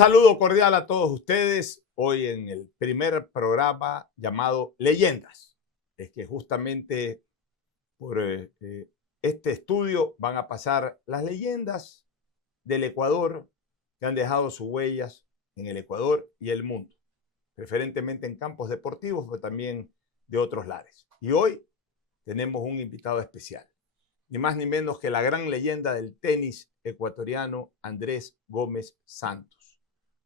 saludo cordial a todos ustedes. Hoy en el primer programa llamado Leyendas. Es que justamente por este estudio van a pasar las leyendas del Ecuador que han dejado sus huellas en el Ecuador y el mundo, preferentemente en campos deportivos, pero también de otros lares. Y hoy tenemos un invitado especial, ni más ni menos que la gran leyenda del tenis ecuatoriano, Andrés Gómez Santos.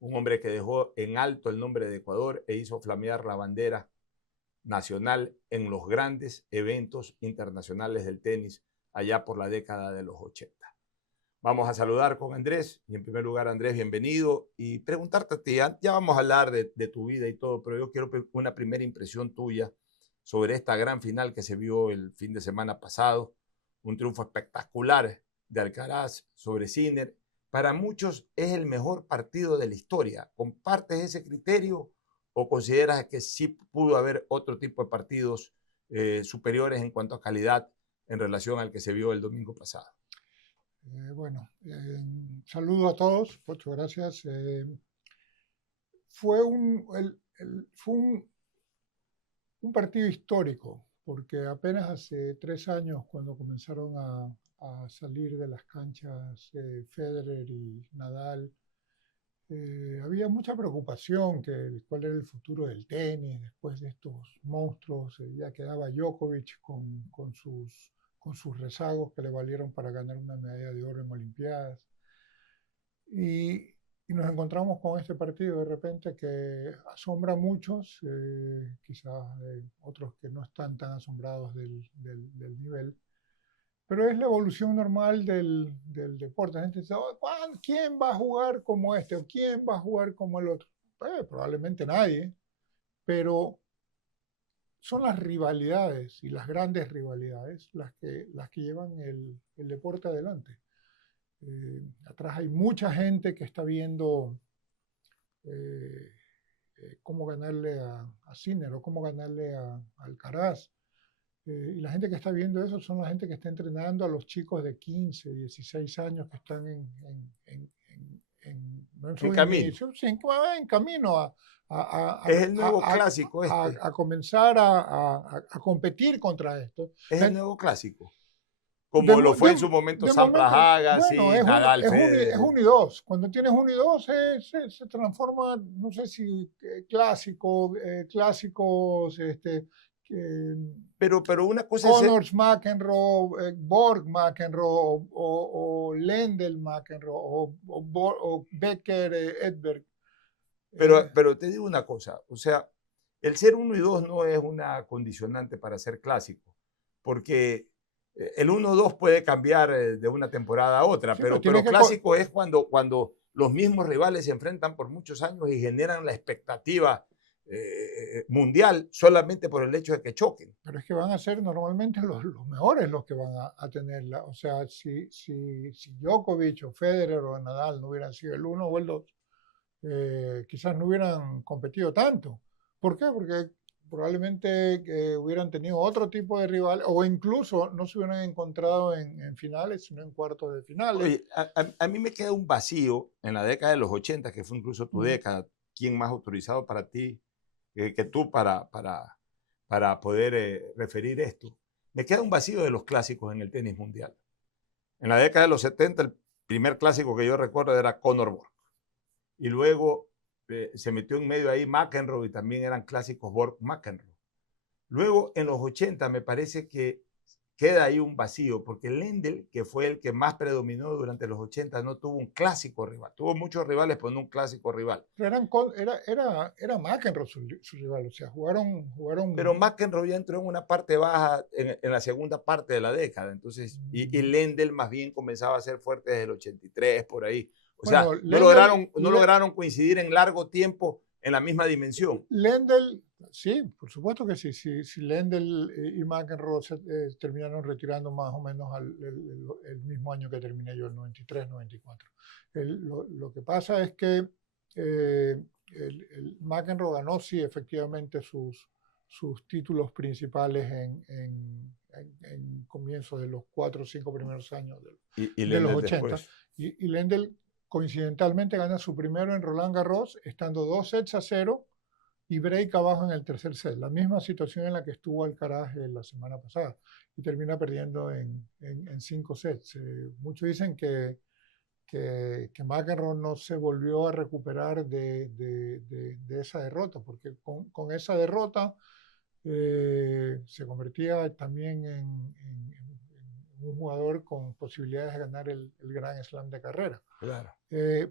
Un hombre que dejó en alto el nombre de Ecuador e hizo flamear la bandera nacional en los grandes eventos internacionales del tenis allá por la década de los 80. Vamos a saludar con Andrés. Y en primer lugar, Andrés, bienvenido. Y preguntarte a ti, ya vamos a hablar de tu vida y todo, pero yo quiero una primera impresión tuya sobre esta gran final que se vio el fin de semana pasado. Un triunfo espectacular de Alcaraz sobre Sinner. Para muchos es el mejor partido de la historia. ¿Compartes ese criterio o consideras que sí pudo haber otro tipo de partidos superiores en cuanto a calidad en relación al que se vio el domingo pasado? Saludo a todos, muchas gracias. Fue un partido histórico, porque apenas hace 3 años, cuando comenzaron a salir de las canchas Federer y Nadal, había mucha preocupación cuál era el futuro del tenis después de estos monstruos. Ya quedaba Djokovic con sus rezagos que le valieron para ganar una medalla de oro en Olimpiadas. Y nos encontramos con este partido de repente que asombra a muchos, quizás otros que no están tan asombrados del nivel. Pero es la evolución normal del deporte. La gente dice, oh, ¿quién va a jugar como este? ¿O quién va a jugar como el otro? Probablemente nadie, pero son las rivalidades y las grandes rivalidades las que llevan el deporte adelante. Atrás hay mucha gente que está viendo cómo ganarle a Sinner o cómo ganarle a Alcaraz. Y la gente que está viendo eso son la gente que está entrenando a los chicos de 15, 16 años que están en camino Es el nuevo clásico este. a comenzar a competir contra esto. Es el nuevo clásico. Como lo fue en su momento Sampras Hagas y Nadal Federer. Es 1 y 2. Cuando tienes 1 y 2 se transforma, no sé si clásicos, pero una cosa Connors, McEnroe, Borg, McEnroe, o Lendl, McEnroe, o Becker, Edberg. Pero te digo una cosa, o sea, el ser 1 y 2 no es una condicionante para ser clásico, porque el 1-2 puede cambiar de una temporada a otra, sí, pero clásico es cuando los mismos rivales se enfrentan por muchos años y generan la expectativa mundial solamente por el hecho de que choquen. Pero es que van a ser normalmente los mejores los que van a tenerla. O sea, si Djokovic o Federer o Nadal no hubieran sido el 1 o el 2, quizás no hubieran competido tanto. ¿Por qué? Porque probablemente hubieran tenido otro tipo de rival o incluso no se hubieran encontrado en finales, sino en cuartos de finales. Oye, a mí me queda un vacío en la década de los 80, que fue incluso tu década. ¿Quién más autorizado para ti que tú para poder referir esto? Me queda un vacío de los clásicos en el tenis mundial. En la década de los 70, el primer clásico que yo recuerdo era Conor Borg. Y luego se metió en medio ahí McEnroe y también eran clásicos Borg-McEnroe. Luego en los 80 me parece que queda ahí un vacío, porque Lendl, que fue el que más predominó durante los 80, no tuvo un clásico rival. Tuvo muchos rivales, pero no un clásico rival. Pero era McEnroe su rival, o sea, jugaron... Pero McEnroe ya entró en una parte baja en la segunda parte de la década, entonces, y Lendl más bien comenzaba a ser fuerte desde el 83, por ahí. O sea, no lograron coincidir en largo tiempo en la misma dimensión. Lendl, sí, por supuesto que sí. Si Lendl y McEnroe terminaron retirando más o menos el mismo año que terminé yo, el 93, 94. Lo que pasa es que el McEnroe ganó, sí, efectivamente, sus títulos principales en comienzos de los 4 o 5 primeros años de los 80. Y Lendl coincidentalmente gana su primero en Roland Garros, estando 2 sets a 0 y break abajo en el tercer set. La misma situación en la que estuvo Alcaraz la semana pasada y termina perdiendo en 5 sets. Muchos dicen que McEnroe no se volvió a recuperar de esa derrota, porque con esa derrota se convertía también en un jugador con posibilidades de ganar el Grand Slam de carrera. Claro.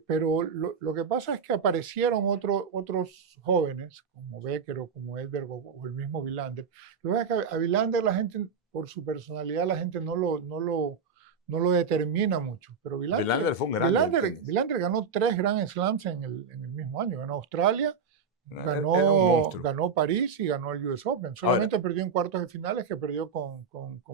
Pero lo que pasa es que aparecieron otros jóvenes, como Becker o como Edberg o el mismo Wilander. Lo que pasa es que a Wilander la gente, por su personalidad, la gente no lo determina mucho. Pero Wilander fue un grande. Wilander ganó 3 Grand Slams en el mismo año. Ganó Australia, Era un monstruo. ganó París y ganó el US Open. Solamente perdió en cuartos de finales, que perdió con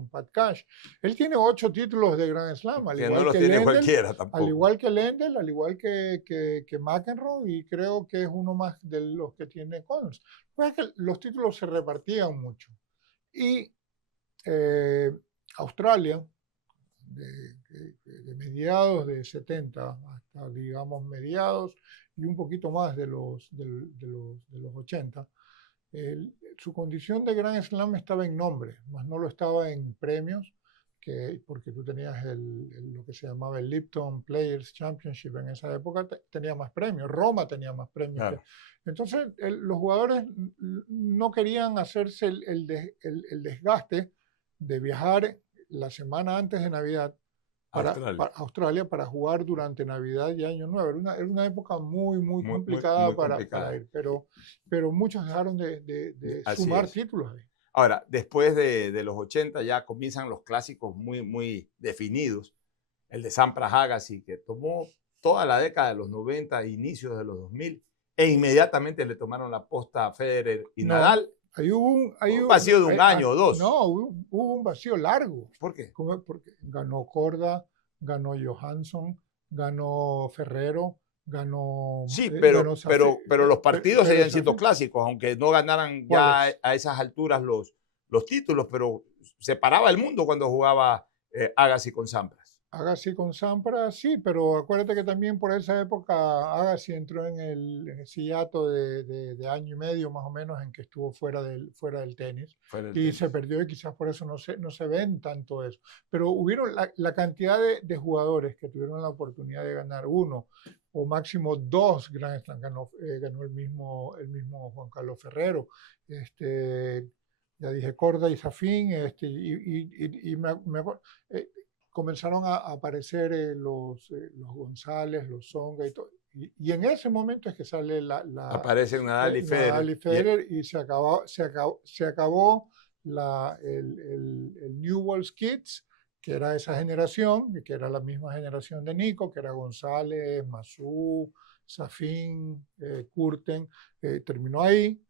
Pat Cash. Él tiene 8 títulos de Grand Slam, al igual no los que tiene Lendl, cualquiera tampoco. al igual que Lendl, al igual que McEnroe, y creo que es uno más de los que tiene Connors. Pues es que los títulos se repartían mucho. Y Australia, de mediados de 70 hasta, digamos, mediados y un poquito más de los 80, su condición de Grand Slam estaba en nombre, más no lo estaba en premios, porque tú tenías lo que se llamaba el Lipton Players Championship en esa época, tenía más premios, Roma tenía más premios. Claro. Entonces los jugadores no querían hacerse el desgaste de viajar la semana antes de Navidad para Australia para jugar durante Navidad y Año Nuevo. Era una época muy complicada, muy para ir, pero muchos dejaron de sumar títulos ahí. Ahora, después de los 80 ya comienzan los clásicos muy definidos. El de Sampras Agassi, que tomó toda la década de los 90, inicios de los 2000, e inmediatamente le tomaron la posta a Federer y Nadal. Ahí hubo un vacío de un año o dos. No, hubo un vacío largo. ¿Por qué? Porque ganó Korda, ganó Johansson, ganó Ferrero, ganó... Sí, pero los partidos seguían siendo clásicos, aunque no ganaran ya a esas alturas los títulos, pero se paraba el mundo cuando jugaba Agassi con Sampras. Agassi con Sampras, sí, pero acuérdate que también por esa época Agassi entró en el sillato de año y medio más o menos en que estuvo fuera del tenis y se perdió, y quizás por eso no se ven tanto eso. Pero hubieron la cantidad de jugadores que tuvieron la oportunidad de ganar uno o máximo 2 Grand Slam, ganó el mismo Juan Carlos Ferrero, ya dije Korda y Safin, y me acuerdo... comenzaron a aparecer los González, los Tsonga y todo. Y en ese momento es que sale aparecen Nadal y Federer. Y se acabó el Newell's Kids, que era esa generación, que era la misma generación de Nico, que era González, Massú, Safin, Kurten. Terminó ahí.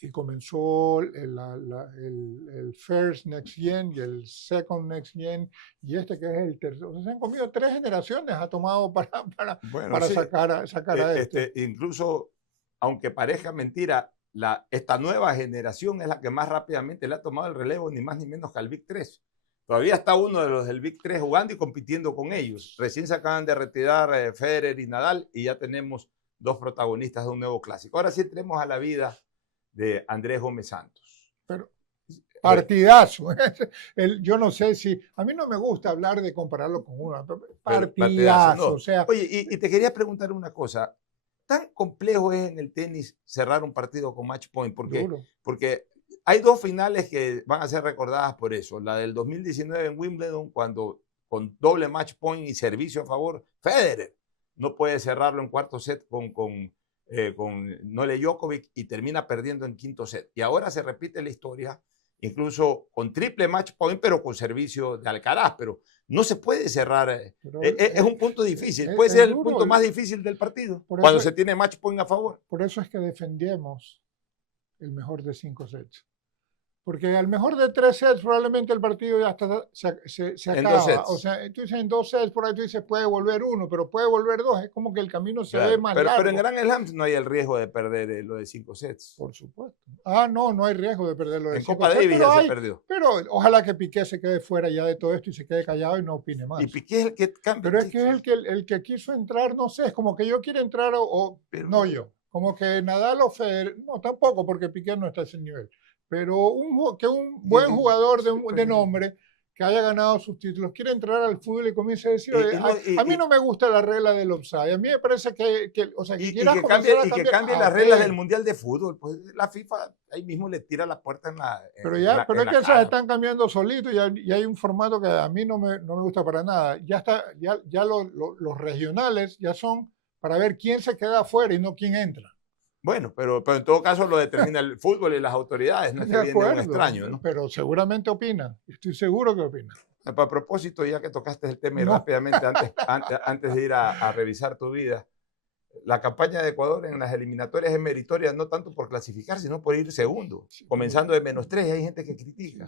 Y comenzó el First Next Gen y el Second Next Gen y que es el tercero. O sea, se han comido 3 generaciones, ha tomado para sí, sacar a incluso, aunque parezca mentira, esta nueva generación es la que más rápidamente le ha tomado el relevo, ni más ni menos que al Big 3. Todavía está uno de los del Big 3 jugando y compitiendo con ellos. Recién se acaban de retirar Federer y Nadal y ya tenemos 2 protagonistas de un nuevo clásico. Ahora sí entremos a la vida de Andrés Gómez Santos. Pero partidazo. Yo no sé si... A mí no me gusta hablar de compararlo con uno. Partidazo. No. O sea, oye, y te quería preguntar una cosa. ¿Tan complejo es en el tenis cerrar un partido con match point? Porque hay 2 finales que van a ser recordadas por eso. La del 2019 en Wimbledon, cuando con doble match point y servicio a favor, Federer no puede cerrarlo en cuarto set con Novak Djokovic y termina perdiendo en quinto set. Y ahora se repite la historia, incluso con triple match point, pero con servicio de Alcaraz. Pero no se puede cerrar. Es un punto difícil. Puede ser el punto más difícil del partido, cuando se tiene match point a favor. Por eso es que defendemos el mejor de 5 sets. Porque al mejor de 3 sets probablemente el partido ya hasta se En 2 acaba. O sets. sea, tú dices en 2 sets, por ahí tú dices puede volver uno, pero puede volver dos. Es como que el camino se ve Claro. más Pero en largo. Grand Slam no hay el riesgo de perder lo de 5 sets. Por supuesto. Ah, no, no hay riesgo de perderlo de En 5 Copa sets, Davis ya se perdió. pero ojalá que Piqué se quede fuera ya de todo esto y se quede callado y no opine más. Y Piqué es el que cambia. Pero es que es el que quiso entrar, no sé, es como que yo quiero entrar Pero, no yo, como que Nadal o Federer, no tampoco porque Piqué no está a ese nivel, pero que un buen jugador de nombre que haya ganado sus títulos quiere entrar al fútbol y comience a decir, a mí no me gusta la regla del offside, a mí me parece o sea, que quieras comenzar a cambiar, cambie las reglas del Mundial de Fútbol, pues la FIFA ahí mismo le tira la puerta en la pero en es la que esas cara. están cambiando solito y hay un formato que a mí no me gusta para nada. Ya está, ya los regionales ya son para ver quién se queda afuera y no quién entra. Bueno, pero en todo caso lo determina el fútbol y las autoridades, no es que viene un extraño, ¿no? Pero seguramente opina, estoy seguro que opina. A propósito, ya que tocaste el tema y No. rápidamente, antes de ir a revisar tu vida, la campaña de Ecuador en las eliminatorias es meritoria no tanto por clasificar, sino por ir segundo, comenzando de -3, y hay gente que critica.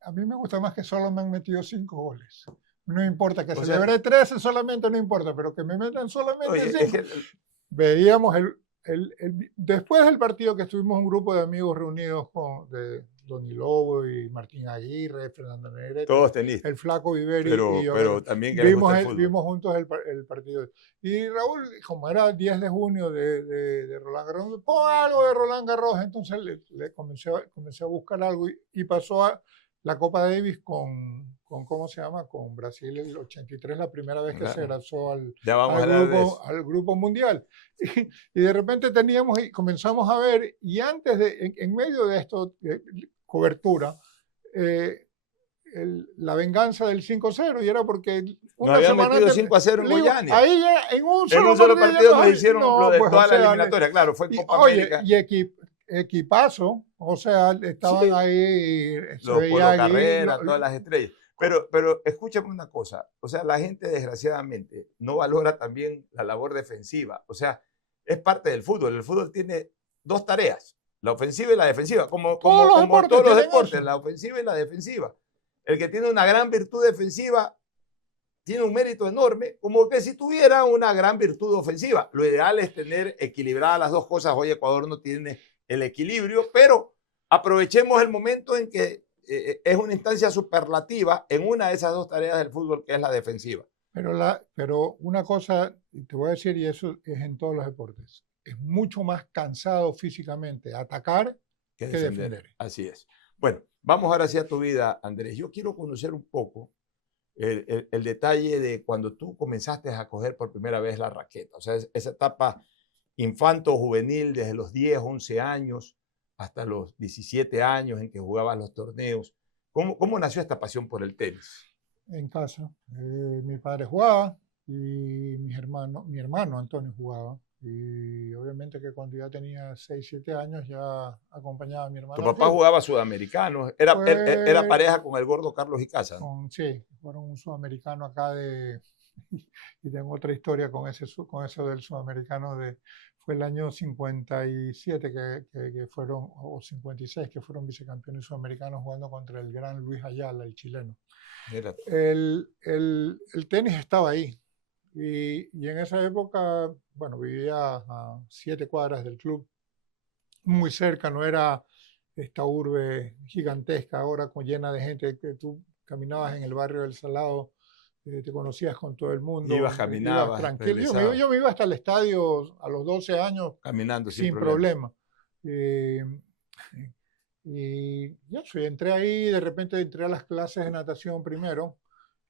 A mí me gusta más que solo me han metido 5 goles. No importa que celebré 13 solamente, no importa, pero que me metan solamente 5. Veíamos después del partido que estuvimos un grupo de amigos reunidos de Donny Lobo y Martín Aguirre, Fernando Negrete, todos tenistas, el Flaco Viveri y yo. Pero también vimos juntos el partido. Y Raúl, como era 10 de junio de Roland Garros, pon algo de Roland Garros. Entonces le comencé a buscar algo y pasó a la Copa Davis con ¿cómo se llama? Con Brasil el 83, la primera vez que se lanzó al grupo mundial. Y de repente comenzamos a ver, y en medio de esto, cobertura, la venganza del 5-0, y era porque nos habían metido 5-0 en Goiânia. Ahí ya, en un solo partido nos hicieron lo de toda la eliminatoria, claro, fue Copa América. Y equipazo, o sea, estaban ahí, los Polo Carrera, todas las estrellas. Pero escúchame una cosa, o sea, la gente desgraciadamente no valora también la labor defensiva, o sea, es parte del fútbol. El fútbol tiene 2 tareas, la ofensiva y la defensiva, como todos los deportes, la ofensiva y la defensiva. El que tiene una gran virtud defensiva tiene un mérito enorme, como que si tuviera una gran virtud ofensiva. Lo ideal es tener equilibradas las dos cosas. Hoy Ecuador no tiene el equilibrio, pero aprovechemos el momento en que es una instancia superlativa en una de esas 2 tareas del fútbol, que es la defensiva. Pero una cosa, te voy a decir, y eso es en todos los deportes, es mucho más cansado físicamente atacar que defender. Así es. Bueno, vamos ahora hacia tu vida, Andrés. Yo quiero conocer un poco el detalle de cuando tú comenzaste a coger por primera vez la raqueta. O sea, esa etapa infanto-juvenil desde los 10, 11 años hasta los 17 años en que jugabas los torneos. ¿Cómo nació esta pasión por el tenis? En casa. Mi padre jugaba y mi hermano Antonio jugaba. Y obviamente que cuando ya tenía 6, 7 años ya acompañaba a mi hermano. ¿Tu papá jugaba sudamericano? ¿Era pareja con el gordo Carlos Icaza? Sí, fueron un sudamericano acá y tengo otra historia con eso del sudamericano fue el año 57 que fueron, o 56, que fueron vicecampeones sudamericanos jugando contra el gran Luis Ayala, el chileno. El tenis estaba ahí. Y en esa época, bueno, vivía a 7 cuadras del club, muy cerca, no era esta urbe gigantesca ahora llena de gente, que tú caminabas en el barrio del Salado, te conocías con todo el mundo. Caminabas tranquilo. Yo me iba hasta el estadio a los 12 años caminando sin problema. Y ya entré ahí, de repente entré a las clases de natación primero,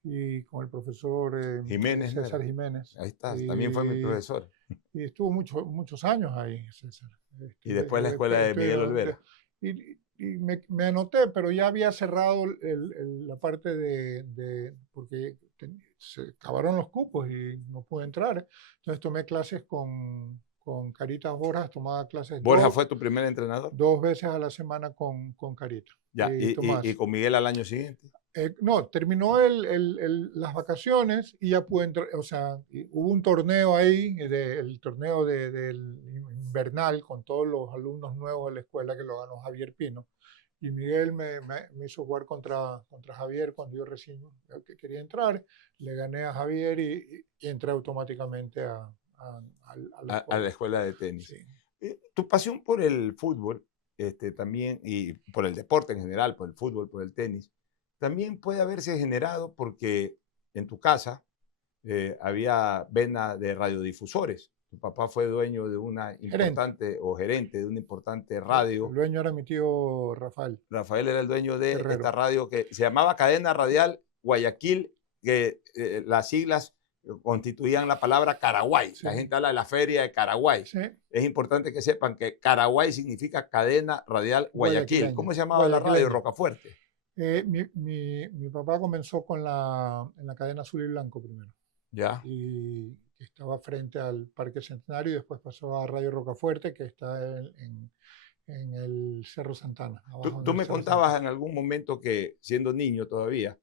y con el profesor César Jiménez. Ahí está, también fue mi profesor. Y estuvo muchos años ahí, César. Y después la escuela de Miguel Olvera. Y me anoté, pero ya había cerrado la parte porque se acabaron los cupos y no pude entrar. Entonces tomé clases con Caritas Borja, tomaba clases. ¿Borja fue tu primer entrenador? 2 veces a la semana con Carita. Ya, ¿y con Miguel al año siguiente? No, terminó las vacaciones y ya pude entrar. O sea, hubo un torneo ahí, el torneo del invernal, con todos los alumnos nuevos de la escuela, que lo ganó Javier Pino. y Miguel me hizo jugar contra Javier cuando yo recién que quería entrar. Le gané a Javier y entré automáticamente a la a la escuela. escuela de tenis. Sí. Tu pasión por el fútbol también, y por el deporte en general, por el fútbol, por el tenis, también puede haberse generado porque en tu casa había vena de radiodifusores. Tu papá fue dueño de una Gerente. importante, o gerente de una importante El radio. dueño era mi tío Rafael Rafael era el dueño de esta Herrero. radio que se llamaba Cadena Radial Guayaquil, que las siglas constituían la palabra Caraguay. Sí. La gente habla de la feria de Caraguay. Sí. Es importante que sepan que Caraguay significa Cadena Radial Guayaquil. ¿Cómo se llamaba la radio? Rocafuerte. Mi papá comenzó en la cadena Azul y Blanco primero. Ya. Y estaba frente al Parque Centenario y después pasó a Radio Rocafuerte, que está en el Cerro Santana. Tú me contabas en algún momento que, siendo niño todavía,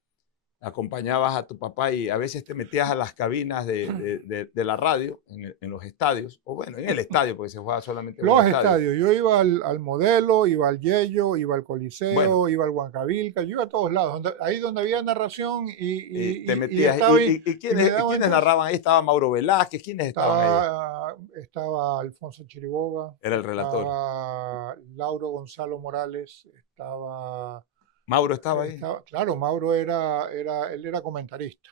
acompañabas a tu papá y a veces te metías a las cabinas de la radio en los estadios, o bueno, en el estadio, porque se juega solamente en Los un estadio. estadios. Yo iba al Modelo, iba al Yello, iba al Coliseo, Bueno, iba al Huancavilca, yo iba a todos lados, ahí donde había narración te metías. ¿Quiénes narraban ahí? ¿Estaba Mauro Velázquez? ¿Quiénes estaban ahí? Estaba Alfonso Chiriboga. Era el relator. Estaba Lauro Gonzalo Morales. Estaba... ¿Mauro estaba ahí? Claro, Mauro él era comentarista.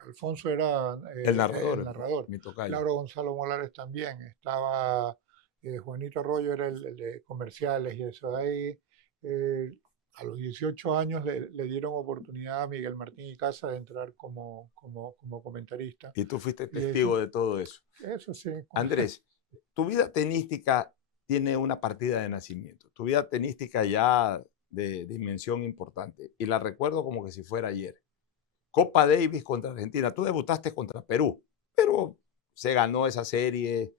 Alfonso era el narrador. El narrador. Mi tocayo. Lauro Gonzalo Morales también. Estaba Juanito Arroyo, era el de comerciales y eso de ahí. A los 18 años le dieron oportunidad a Miguel Martín y Casa de entrar como comentarista. Y tú fuiste testigo de todo eso. Eso sí. Andrés, tu vida tenística tiene una partida de nacimiento. Tu vida tenística ya de dimensión importante. Y la recuerdo como que si fuera ayer. Copa Davis contra Argentina. Tú debutaste contra Perú, pero se ganó esa serie,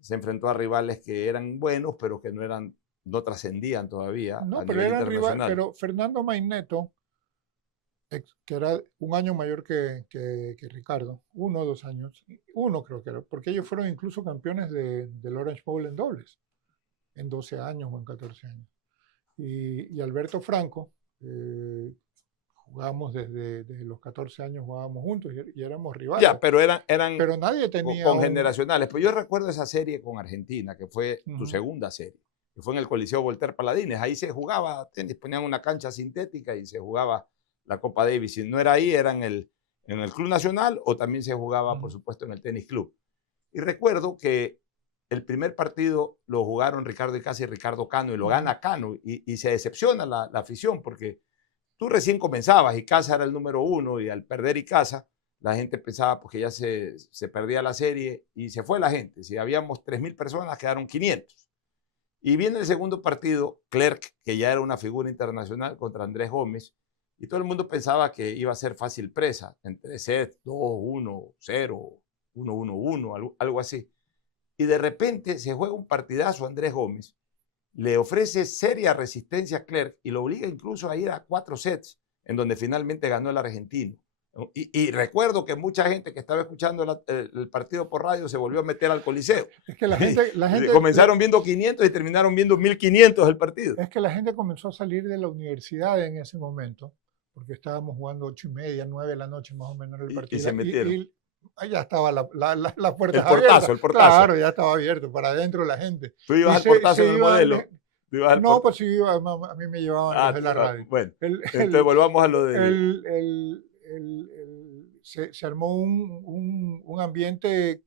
se enfrentó a rivales que eran buenos, pero que no trascendían todavía no, a pero nivel eran internacional. Pero Fernando Maineto, que era un año mayor que Ricardo, 1 o 2 años, uno creo que era, porque ellos fueron incluso campeones del Orange Bowl en dobles, en 12 años o en 14 años. Y Alberto Franco, jugábamos desde los 14 años, jugábamos juntos y éramos rivales. Ya, pero eran pero nadie tenía con generacionales. Pues yo recuerdo esa serie con Argentina, que fue tu segunda serie, que fue en el Coliseo Voltaire Paladines. Ahí se jugaba tenis, ponían una cancha sintética y se jugaba la Copa Davis. Si no era ahí, era en el Club Nacional o también se jugaba, por supuesto, en el Tenis Club. Y recuerdo que el primer partido lo jugaron Ricardo Icaza y Ricardo Cano y lo gana Cano y se decepciona la afición porque tú recién comenzabas, Icaza era el número 1 y al perder Icaza la gente pensaba porque ya se perdía la serie y se fue la gente. Si habíamos 3.000 personas, quedaron 500. Y viene el segundo partido, Clerc, que ya era una figura internacional, contra Andrés Gómez, y todo el mundo pensaba que iba a ser fácil presa, en 3 sets, 2-1, 0, 1-1-1, algo así. Y de repente se juega un partidazo a Andrés Gómez, le ofrece seria resistencia a Clerc y lo obliga incluso a ir a 4 sets, en donde finalmente ganó el argentino. Y recuerdo que mucha gente que estaba escuchando el partido por radio se volvió a meter al Coliseo. Es que la gente comenzaron viendo 500 y terminaron viendo 1.500 el partido. Es que la gente comenzó a salir de la universidad en ese momento, porque estábamos jugando 8:30, 9 de la noche más o menos el partido. Y se metieron. Y ya estaba la puerta abierta. El portazo. Claro, ya estaba abierto, para adentro la gente. ¿Tú ibas al portazo en el Modelo? No, pues sí, a mí me llevaban los de la radio. Bueno, entonces volvamos a lo de... Se armó un ambiente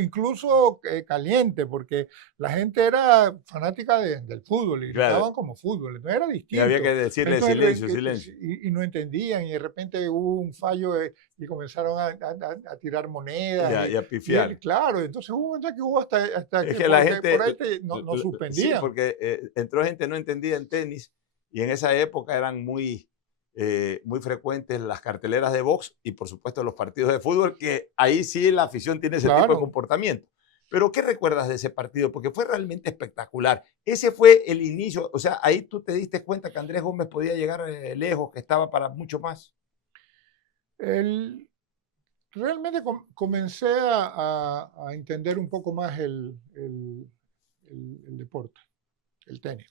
incluso caliente, porque la gente era fanática del fútbol y gritaban como fútbol, no era distinto. Y había que decirle entonces, silencio. Y no entendían, y de repente hubo un fallo y comenzaron a tirar monedas. Y a pifiar. Claro, entonces hubo un momento que hubo hasta es que la gente por ahí no suspendían. Sí, porque entró gente que no entendía en tenis y en esa época eran muy frecuentes las carteleras de box y por supuesto los partidos de fútbol, que ahí sí la afición tiene ese tipo de comportamiento. Pero ¿qué recuerdas de ese partido? Porque fue realmente espectacular. Ese fue el inicio, o sea, ahí tú te diste cuenta que Andrés Gómez podía llegar lejos, que estaba para mucho más. Realmente comencé a entender un poco más el deporte. el tenis,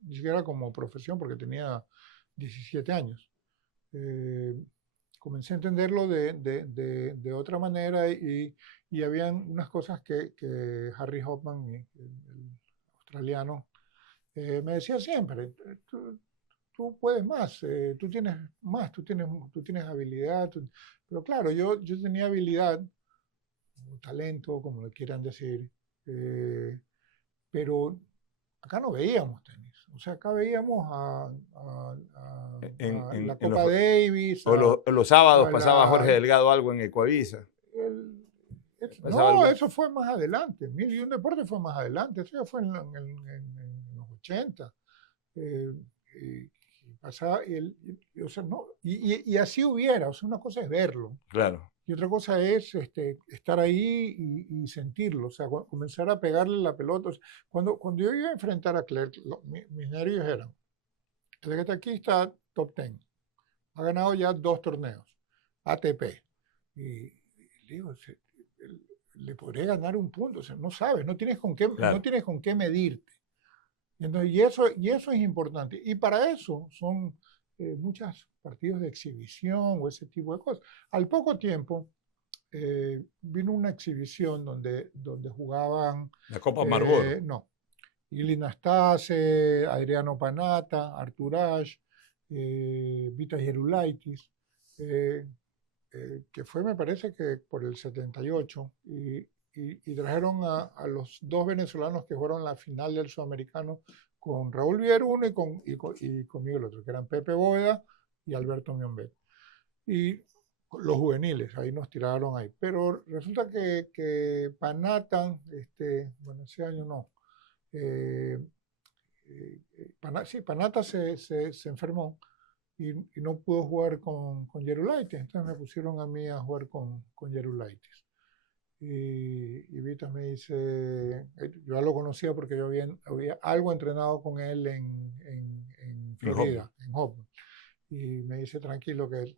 ni siquiera como profesión, porque tenía 17 años. Comencé a entenderlo de otra manera y habían unas cosas que Harry Hopman, el australiano, me decía siempre, tú puedes más, tú tienes más, tú tienes habilidad. Pero claro, yo tenía habilidad, o talento, como le quieran decir, pero acá no veíamos tenis. O sea, acá veíamos a la Copa Davis, los sábados a pasaba Jorge la... Delgado algo en Ecuavisa. No, eso fue más adelante. Mil y un Deporte fue más adelante. Eso ya fue en los 80. Pasaba, o sea, no, y así hubiera. O sea, una cosa es verlo. Claro. Y otra cosa es estar ahí y sentirlo, o sea, comenzar a pegarle la pelota. Cuando yo iba a enfrentar a Clerc, mis nervios eran, el que aquí está top 10, ha ganado ya 2 torneos, ATP, y digo, le podría ganar un punto, o sea, no sabes, no tienes con qué, claro. no tienes con qué medirte. Entonces, y eso es importante. Y para eso son muchos partidos de exhibición o ese tipo de cosas. Al poco tiempo vino una exhibición donde jugaban... La Copa Marlboro. No. Ilie Nastase, Adriano Panatta, Artur Ashe, Vitas Gerulaitis, que fue, me parece que por el 78, y trajeron a los 2 venezolanos que fueron la final del Sudamericano con Raúl Vieruno y conmigo el otro, que eran Pepe Bóveda y Alberto Miombet. Y los juveniles, ahí nos tiraron ahí. Pero resulta que Panatta, bueno, ese año no, sí, Panatta se enfermó y no pudo jugar con Gerulaitis, entonces me pusieron a mí a jugar con Gerulaitis. Y Vitas me dice, yo ya lo conocía porque yo había algo entrenado con él en Florida, en Hopman. Y me dice, tranquilo, que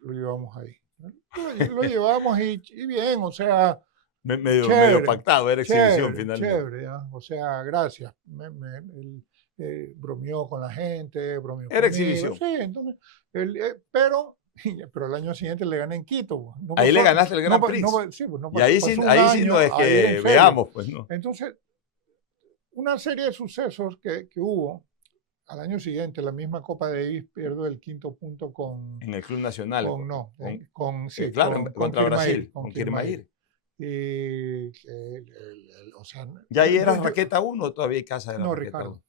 lo llevamos ahí. Lo llevamos y bien, o sea, medio pactado, era exhibición finalmente. Chévere, ¿ya? O sea, gracias. Bromeó con la gente, bromeó era conmigo. Exhibición. Sí, entonces, pero el año siguiente le gané en Quito. No ahí pasó, le ganaste el Gran Prix. Sí, pues no pasó, y ahí sí no es que veamos, pues no. Entonces, una serie de sucesos que hubo. Al año siguiente, la misma Copa Davis, pierdo el 5.º punto con... En el Club Nacional. Sí, claro, contra Brasil, con Kirmair. O sea, ¿ya ahí era raqueta 1 o todavía hay casa de la raqueta 1? Ricardo.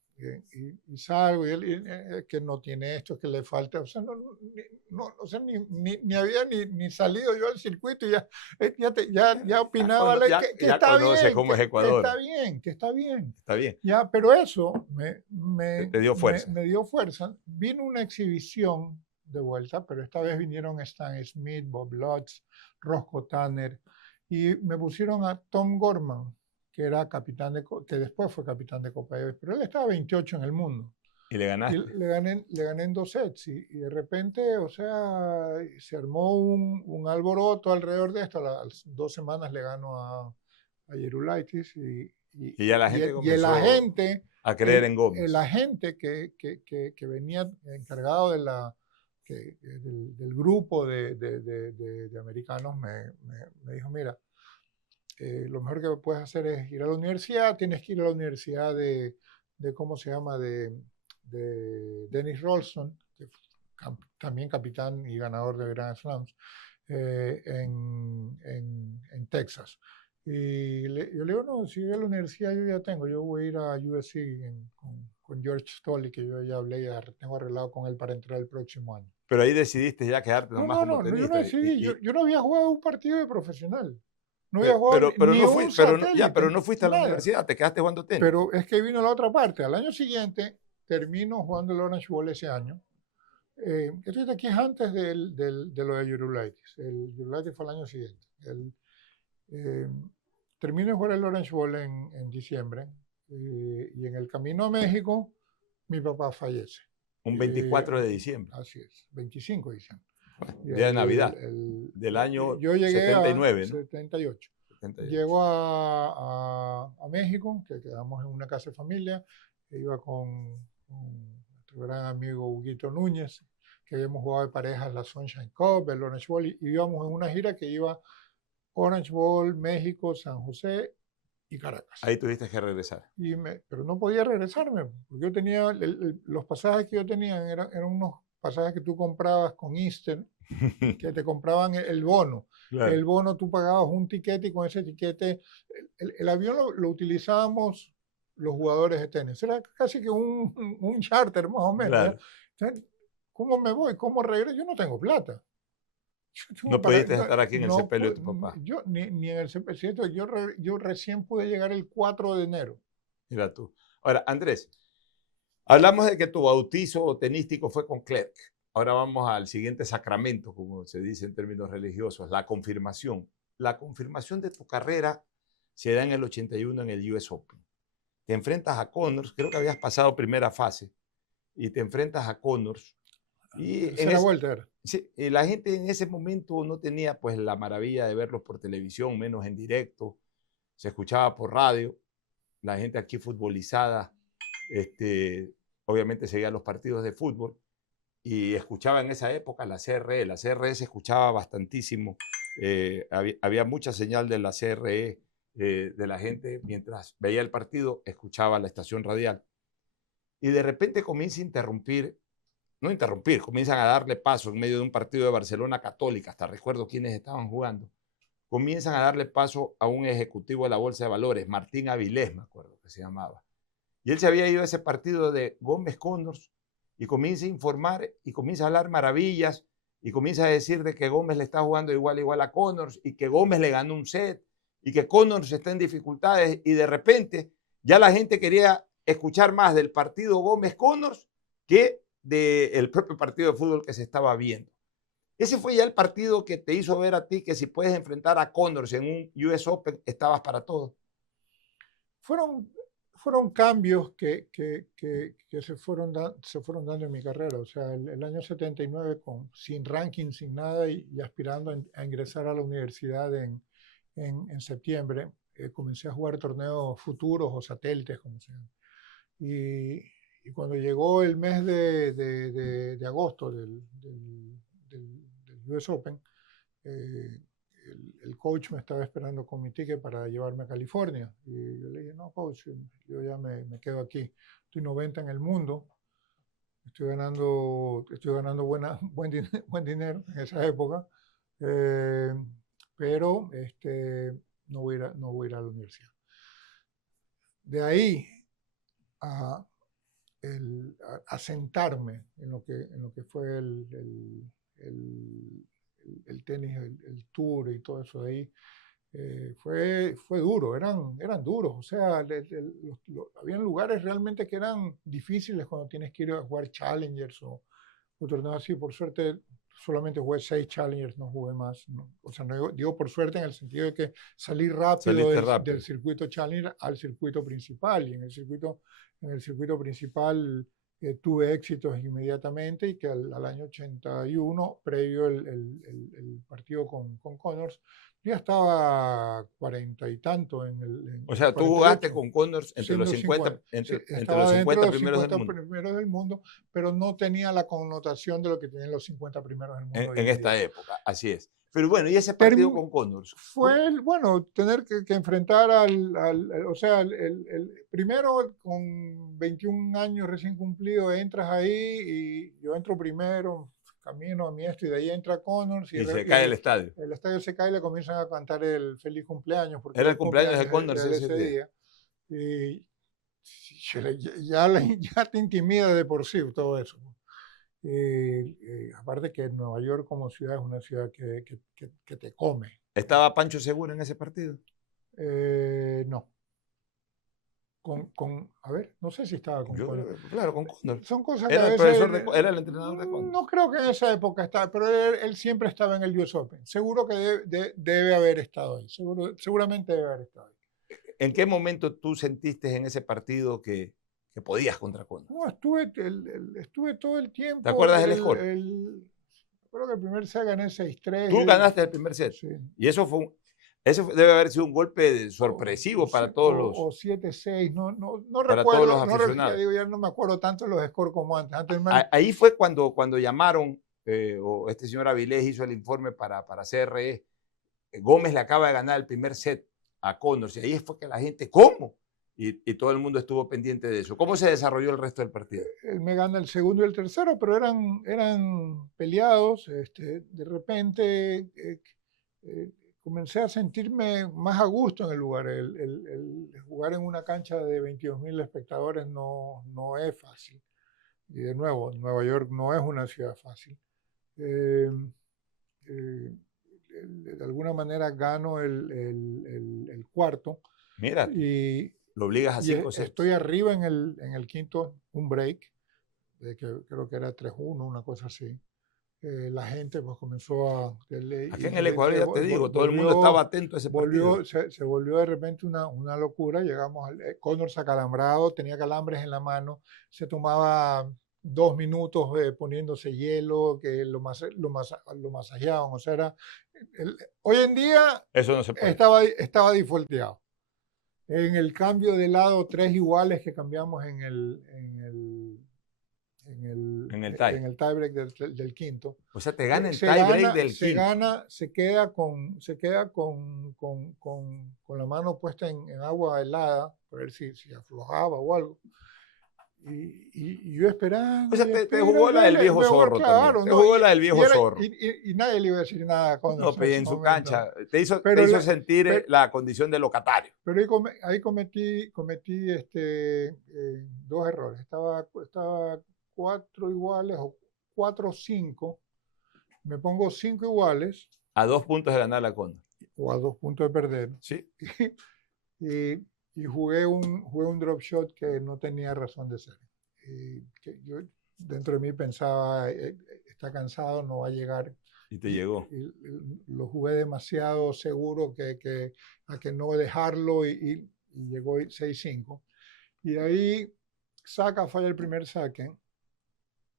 Y salgo y él que no tiene esto, que le falta, o sea, o sea, ni había ni salido yo al circuito y ya opinaba que está bien, cómo es Ecuador. Que está bien. Está bien. Ya, pero eso te dio fuerza. Me dio fuerza. Vino una exhibición de vuelta, pero esta vez vinieron Stan Smith, Bob Lutz, Roscoe Tanner, y me pusieron a Tom Gorman, que era que después fue capitán de Copa Davis, pero él estaba 28 en el mundo. ¿Y le ganaste? Y le gané en 2 sets y de repente, o sea, se armó un alboroto alrededor de esto. A las 2 semanas le gano a Gerulaitis y ya la gente comenzó el agente a creer en Gómez. El agente que venía encargado del grupo de americanos me dijo, mira, lo mejor que puedes hacer es ir a la universidad, tienes que ir a la universidad de ¿cómo se llama? De Dennis Rolston, que también capitán y ganador de Grand Slams, en Texas. Y yo le digo, no, si voy a la universidad yo ya tengo, yo voy a ir a USC con George Stolley, que yo ya hablé, ya tengo arreglado con él para entrar el próximo año. Pero ahí decidiste ya quedarte nomás como tenista. Yo no decidí, yo no había jugado un partido de profesional. No había jugado pero no fuiste a la nada. universidad, te quedaste jugando tenis. Pero es que vino la otra parte. Al año siguiente termino jugando el Orange Bowl ese año. Esto aquí es antes de lo de Gerulaitis. El Gerulaitis fue el año siguiente. Termino de jugar el Orange Bowl en diciembre y en el camino a México mi papá fallece. Un 24 de diciembre. Así es, 25 de diciembre. Día de Navidad, del año yo llegué 79, a 78. 78. Llego a México, que quedamos en una casa de familia. Iba con nuestro gran amigo Huguito Núñez, que habíamos jugado de parejas la Sunshine Cup, el Orange Bowl, y íbamos en una gira que iba Orange Bowl, México, San José y Caracas. Ahí tuviste que regresar. Pero no podía regresarme, porque yo tenía, los pasajes que yo tenía eran unos pasajes que tú comprabas con Eastern, que te compraban el bono. Claro. El bono tú pagabas un tiquete y con ese tiquete, el avión lo utilizábamos los jugadores de tenis. Era casi que un charter más o menos. Claro. Entonces, ¿cómo me voy? ¿Cómo regreso? Yo no tengo plata. No pudiste estar aquí en el sepelio de tu papá. Yo ni en el sepelio. Yo recién pude llegar el 4 de enero. Mira tú. Ahora, Andrés, hablamos de que tu bautizo tenístico fue con Clerc. Ahora vamos al siguiente sacramento, como se dice en términos religiosos, la confirmación. La confirmación de tu carrera se da en el 81 en el US Open. Te enfrentas a Connors, creo que habías pasado primera fase, y te enfrentas a Connors. Y vuelta era. Sí, la gente en ese momento no tenía pues la maravilla de verlos por televisión, menos en directo, se escuchaba por radio, la gente aquí futbolizada, obviamente seguía los partidos de fútbol y escuchaba en esa época la CRE se escuchaba bastantísimo, había mucha señal de la CRE, de la gente mientras veía el partido, escuchaba la estación radial y de repente comienza a comienzan a darle paso en medio de un partido de Barcelona Católica, hasta recuerdo quiénes estaban jugando, comienzan a darle paso a un ejecutivo de la Bolsa de Valores, Martín Avilés, me acuerdo que se llamaba. Y él se había ido a ese partido de Gómez Connors y comienza a informar y comienza a hablar maravillas y comienza a decir de que Gómez le está jugando igual a Connors y que Gómez le ganó un set y que Connors está en dificultades y de repente ya la gente quería escuchar más del partido Gómez Connors que del propio partido de fútbol que se estaba viendo. Ese fue ya el partido que te hizo ver a ti que si puedes enfrentar a Connors en un US Open, estabas para todo. Fueron cambios que se fueron dando en mi carrera. O sea, el año 79, sin ranking, sin nada, y aspirando a ingresar a la universidad en septiembre, comencé a jugar torneos futuros o satélites, como se llama. Y cuando llegó el mes de agosto del US Open, el coach me estaba esperando con mi ticket para llevarme a California. Y yo le dije, no, coach, yo ya me quedo aquí. Estoy 90 en el mundo, estoy ganando buen dinero en esa época, pero no voy a ir a la universidad. De ahí a sentarme en lo que fue el tenis, el tour y todo eso de ahí, fue duro, eran duros. O sea, habían lugares realmente que eran difíciles cuando tienes que ir a jugar Challengers o torneos así. Por suerte, solamente jugué 6 Challengers, no jugué más. ¿No? O sea, no digo por suerte en el sentido de que salí rápido del circuito Challenger al circuito principal. Y en el circuito principal tuve éxitos inmediatamente y que al año 81, previo el partido con Connors, ya estaba 40 y tanto o sea, tú jugaste con Connors entre los 50, entre los 50 primeros del mundo, pero no tenía la connotación de lo que tenían los 50 primeros del mundo. En esta época, así es. Pero bueno, ¿y ese partido con Connors? Fue, tener que enfrentar o sea, primero con 21 años recién cumplido, entras ahí y yo entro primero, camino a mi y de ahí entra Connors. Y se cae el estadio. El estadio se cae y le comienzan a cantar el feliz cumpleaños. Porque era el cumpleaños de Connors ese día. Y ya te intimida de por sí todo eso. Aparte que Nueva York como ciudad es una ciudad que te come. ¿Estaba Pancho Segura en ese partido? No. A ver, no sé si estaba con Connors. Claro, con Connors. Son cosas era que era el entrenador de Connors. No creo que en esa época estaba, pero él siempre estaba en el US Open. Seguro que debe haber estado ahí. Seguramente debe haber estado ahí. ¿En qué momento tú sentiste en ese partido que podías contra Connors? No, estuve todo el tiempo. ¿Te acuerdas del score? Creo que el primer set gané 6-3. Tú ganaste el primer set. Sí. Y eso fue Eso debe haber sido un golpe sorpresivo para todos los... O 7-6, no para recuerdo. todos los aficionados. Ya no me acuerdo tanto los scores como antes. Ahí fue cuando llamaron, o este señor Avilés hizo el informe para CRE. Gómez le acaba de ganar el primer set a Connors, y ahí fue que la gente, ¿cómo? Y todo el mundo estuvo pendiente de eso. ¿Cómo se desarrolló el resto del partido? Él me gana el segundo y el tercero, pero eran peleados. De repente comencé a sentirme más a gusto en el lugar. El jugar en una cancha de 22.000 espectadores no es fácil. Y de nuevo, Nueva York no es una ciudad fácil. De alguna manera gano el cuarto. Mira, lo obligas a 5 sets. Estoy arriba en el quinto, un break, que creo que era 3-1, una cosa así. La gente pues comenzó a... Aquí en el Ecuador, ya te digo, todo el mundo estaba atento a ese partido. Se volvió de repente una locura. Llegamos al Connors acalambrado, tenía calambres en la mano, se tomaba 2 minutos poniéndose hielo, que lo masajeaban. O sea, hoy en día eso no se puede. Estaba defaulteado. En el cambio de lado, 3 iguales que cambiamos en el tiebreak del quinto. O sea, te gana el tiebreak del quinto. Se queda con la mano puesta en agua helada, para ver si aflojaba o algo. Y yo esperaba. O sea, te jugó la del viejo zorro también. Te jugó la del viejo zorro. Y nadie le iba a decir nada. No, pero en su cancha. Te hizo sentir la condición de locatario. Pero ahí cometí 2 errores. Estaba 4 iguales o 4-5. Me pongo 5 iguales. A 2 puntos de ganar la Connors. O a 2 puntos de perder. Sí. Y jugué un drop shot que no tenía razón de ser. Que yo dentro de mí pensaba, está cansado, no va a llegar. Y te llegó. Y lo jugué demasiado seguro a que no dejarlo y llegó 6-5. Y de ahí falla el primer saque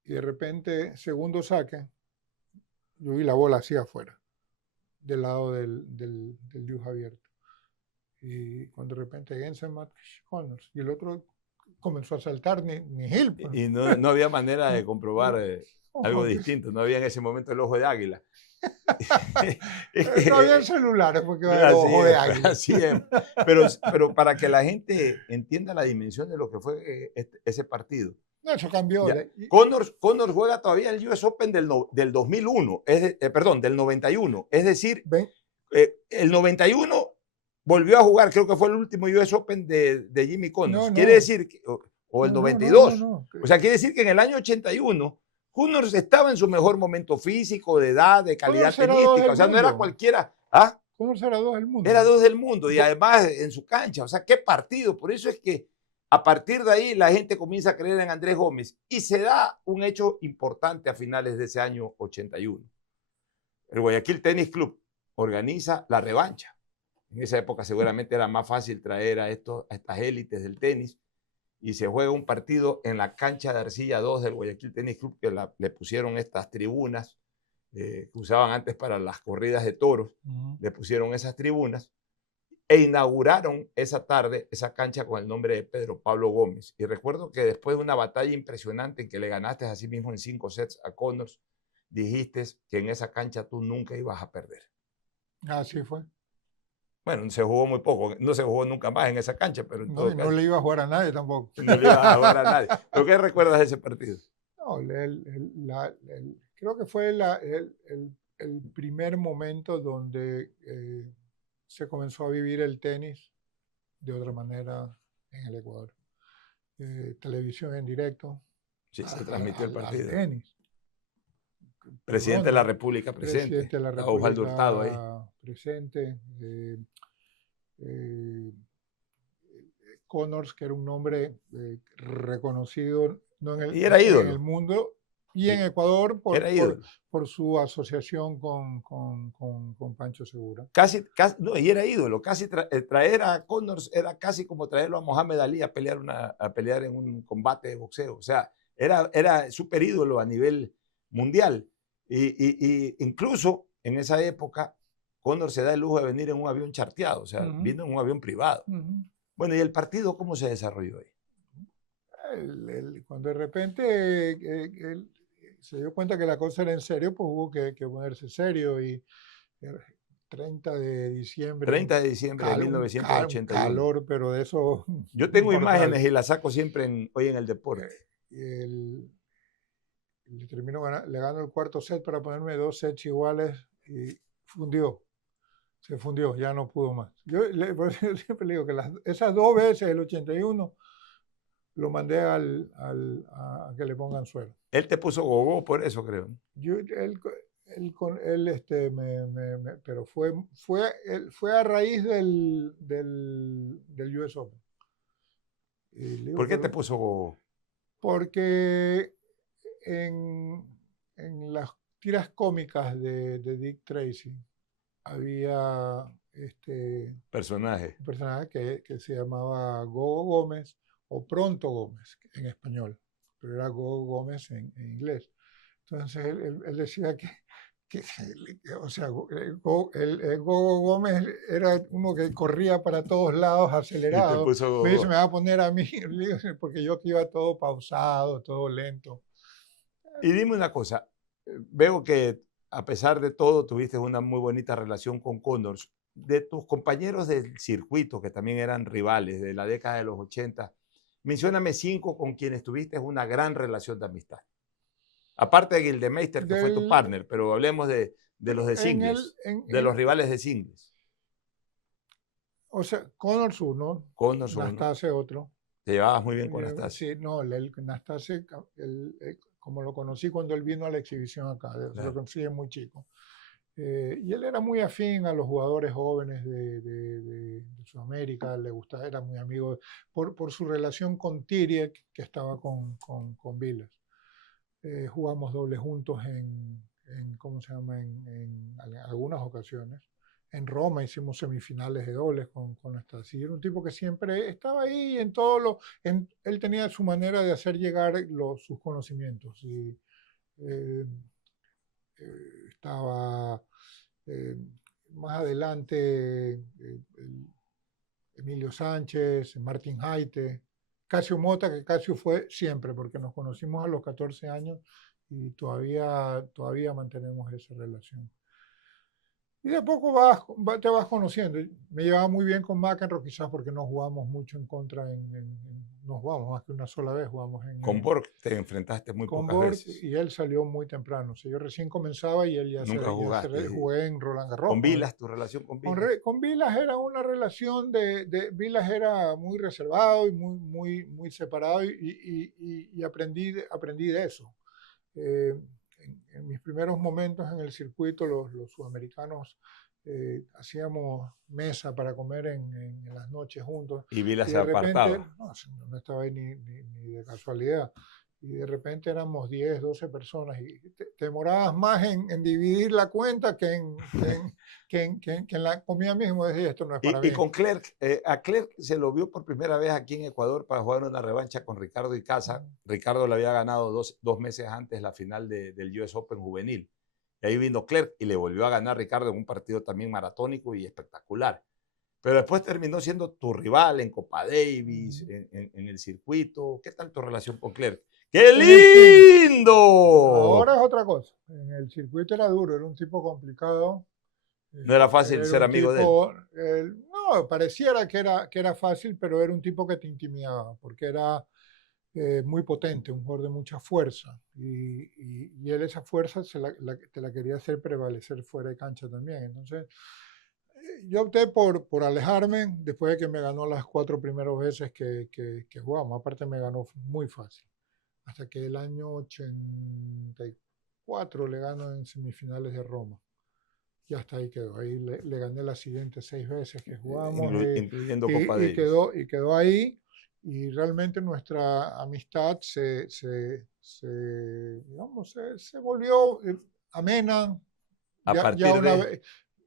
y de repente segundo saque, yo vi la bola así afuera, del lado del dios abierto. Y cuando de repente Jensen Connors y el otro comenzó a saltar ni Hill. Pues. Y no había manera de comprobar algo distinto, no había en ese momento el ojo de águila. No había celulares porque era el ojo de águila. Así es. Pero para que la gente entienda la dimensión de lo que fue ese partido. No, eso cambió. Connors juega todavía el US Open del 2001, del 91. Es decir, el 91 volvió a jugar, creo que fue el último US Open de Jimmy Connors. Quiere decir, o el 92. O sea, quiere decir que en el año 81, Connors estaba en su mejor momento físico, de edad, de calidad tenística. O sea, no era cualquiera. ¿Ah? Connors era 2 del mundo. Era 2 del mundo y además en su cancha. O sea, qué partido. Por eso es que a partir de ahí la gente comienza a creer en Andrés Gómez y se da un hecho importante a finales de ese año 81. El Guayaquil Tennis Club organiza la revancha. En esa época seguramente era más fácil traer a estas élites del tenis y se juega un partido en la cancha de Arcilla 2 del Guayaquil Tennis Club que le pusieron estas tribunas que usaban antes para las corridas de toros, le pusieron esas tribunas e inauguraron esa tarde esa cancha con el nombre de Pedro Pablo Gómez. Y recuerdo que después de una batalla impresionante en que le ganaste a sí mismo en 5 sets a Connors, dijiste que en esa cancha tú nunca ibas a perder. Así fue. Bueno, se jugó muy poco, no se jugó nunca más en esa cancha, pero no le iba a jugar a nadie tampoco. No le iba a jugar a nadie. ¿Pero qué recuerdas de ese partido? No, creo que fue el primer momento donde se comenzó a vivir el tenis de otra manera en el Ecuador. Televisión en directo. Sí, se transmitió el partido. Tenis. Presidente de la República presente. Presidente de la República Osvaldo Hurtado ahí. Presente. Connors, que era un nombre reconocido no en el mundo y en Ecuador por su asociación con Pancho Segura. No, y era ídolo. Traer a Connors era casi como traerlo a Mohamed Ali a pelear en un combate de boxeo. O sea, era súper ídolo a nivel mundial. Y incluso en esa época Cóndor se da el lujo de venir en un avión charteado, o sea, vino en un avión privado. Bueno, ¿y el partido cómo se desarrolló ahí? Cuando de repente él se dio cuenta que la cosa era en serio, pues hubo que ponerse serio y 30 de diciembre, 30 de diciembre de un 1981. calor, pero de eso Yo tengo mortal. imágenes y las saco siempre hoy en el deporte. Le ganó el cuarto set para ponerme 2 sets iguales y se fundió, ya no pudo más. Por eso yo siempre le digo que esas 2 veces, el 81, lo mandé a que le pongan suero. Él te puso gogó por eso, creo. Pero fue a raíz del US Open. ¿Por qué te puso gogó? Porque en las tiras cómicas de Dick Tracy había un personaje que se llamaba Gogo Gómez o Pronto Gómez en español, pero era Gogo Gómez en inglés. Entonces él decía o sea, el Gogo Gómez era uno que corría para todos lados acelerado. Me dice, me va a poner a mí, porque yo que iba todo pausado, todo lento. Y dime una cosa, veo que a pesar de todo tuviste una muy bonita relación con Cóndor. De tus compañeros del circuito, que también eran rivales de la década de los 80, mencióname 5 con quienes tuviste una gran relación de amistad. Aparte de Gildemeister, que fue tu partner, pero hablemos de los de singles, de los rivales de singles. O sea, Cóndor uno, Nastase otro. ¿Te llevabas muy bien con Nastase? Sí, no, Nastase, como lo conocí cuando él vino a la exhibición acá, claro. Lo conocí muy chico. Y él era muy afín a los jugadores jóvenes de Sudamérica, le gustaba, era muy amigo por su relación con Tiriek, que estaba con Vilas. Jugamos doble juntos ¿cómo se llama? En algunas ocasiones. En Roma hicimos semifinales de dobles con Nastase. Era un tipo que siempre estaba ahí en todo él tenía su manera de hacer llegar sus conocimientos. Y estaba más adelante Emilio Sánchez, Martín Haite, Casio Mota, que Casio fue siempre, porque nos conocimos a los 14 años y todavía mantenemos esa relación. Y de a poco te vas conociendo. Me llevaba muy bien con McEnroe, quizás porque no jugamos mucho en contra, no jugamos más que una sola vez. Con Borg te enfrentaste muy pocas veces. Y él salió muy temprano. O sea, yo recién comenzaba y él ya jugué en Roland Garros. ¿Con Vilas, tu relación con Vilas? Con Vilas era una relación Vilas era muy reservado y muy separado y aprendí de eso. En mis primeros momentos en el circuito, los sudamericanos hacíamos mesa para comer en las noches juntos. Y Vilas se apartaba. No estaba ahí ni de casualidad. Y de repente éramos 10, 12 personas y te demorabas más en dividir la cuenta que en la comida misma. Decía, esto no es para mí. Y con Clerc, a Clerc se lo vio por primera vez aquí en Ecuador para jugar una revancha con Ricardo Icaza. Ricardo le había ganado dos meses antes la final del US Open juvenil. Y ahí vino Clerc y le volvió a ganar Ricardo en un partido también maratónico y espectacular. Pero después terminó siendo tu rival en Copa Davis, en el circuito. ¿Qué tal tu relación con Clerc? ¡Qué lindo! Ahora es otra cosa. En el circuito era duro, era un tipo complicado. No era fácil ser amigo de él. No, pareciera que era fácil, pero era un tipo que te intimidaba, porque era muy potente, un jugador de mucha fuerza. Y él esa fuerza te la quería hacer prevalecer fuera de cancha también. Entonces, yo opté por alejarme después de que me ganó las 4 primeras veces que jugamos. Aparte me ganó muy fácil. Hasta que el año 84 le ganó en semifinales de Roma. Y hasta ahí quedó. Ahí le gané las siguientes 6 veces que jugamos. Incluyendo Copa Davis. Y quedó ahí. Y realmente nuestra amistad se volvió amena.